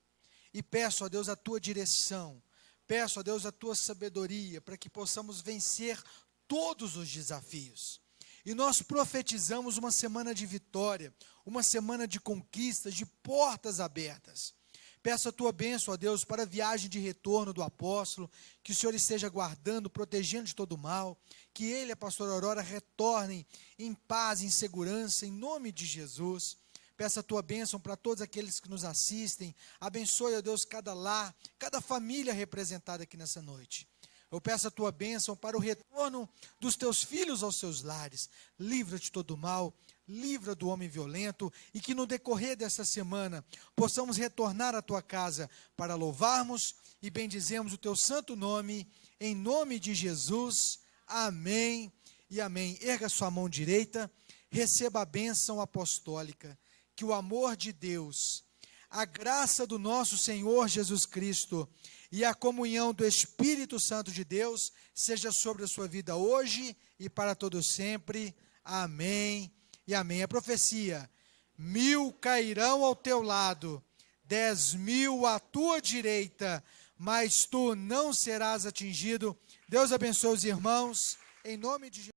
E peço, ó Deus, a Tua direção, peço, ó Deus, a Tua sabedoria, para que possamos vencer todos os desafios. E nós profetizamos uma semana de vitória, uma semana de conquistas, de portas abertas. Peço a Tua bênção, ó Deus, para a viagem de retorno do apóstolo, que o Senhor esteja guardando, protegendo de todo mal, que ele e a pastora Aurora retornem em paz, em segurança, em nome de Jesus. Peço a Tua bênção para todos aqueles que nos assistem. Abençoe, ó Deus, cada lar, cada família representada aqui nessa noite. Eu peço a Tua bênção para o retorno dos Teus filhos aos seus lares. Livra de todo mal, livra do homem violento, e que no decorrer dessa semana possamos retornar à Tua casa para louvarmos e bendizemos o Teu santo nome, em nome de Jesus. Amém e amém. Erga sua mão direita, receba a bênção apostólica. Que o amor de Deus, a graça do nosso Senhor Jesus Cristo e a comunhão do Espírito Santo de Deus seja sobre a sua vida hoje e para todo sempre. Amém e amém. A profecia: 1000 cairão ao teu lado, 10.000 à tua direita, mas tu não serás atingido. Deus abençoe os irmãos, em nome de Jesus.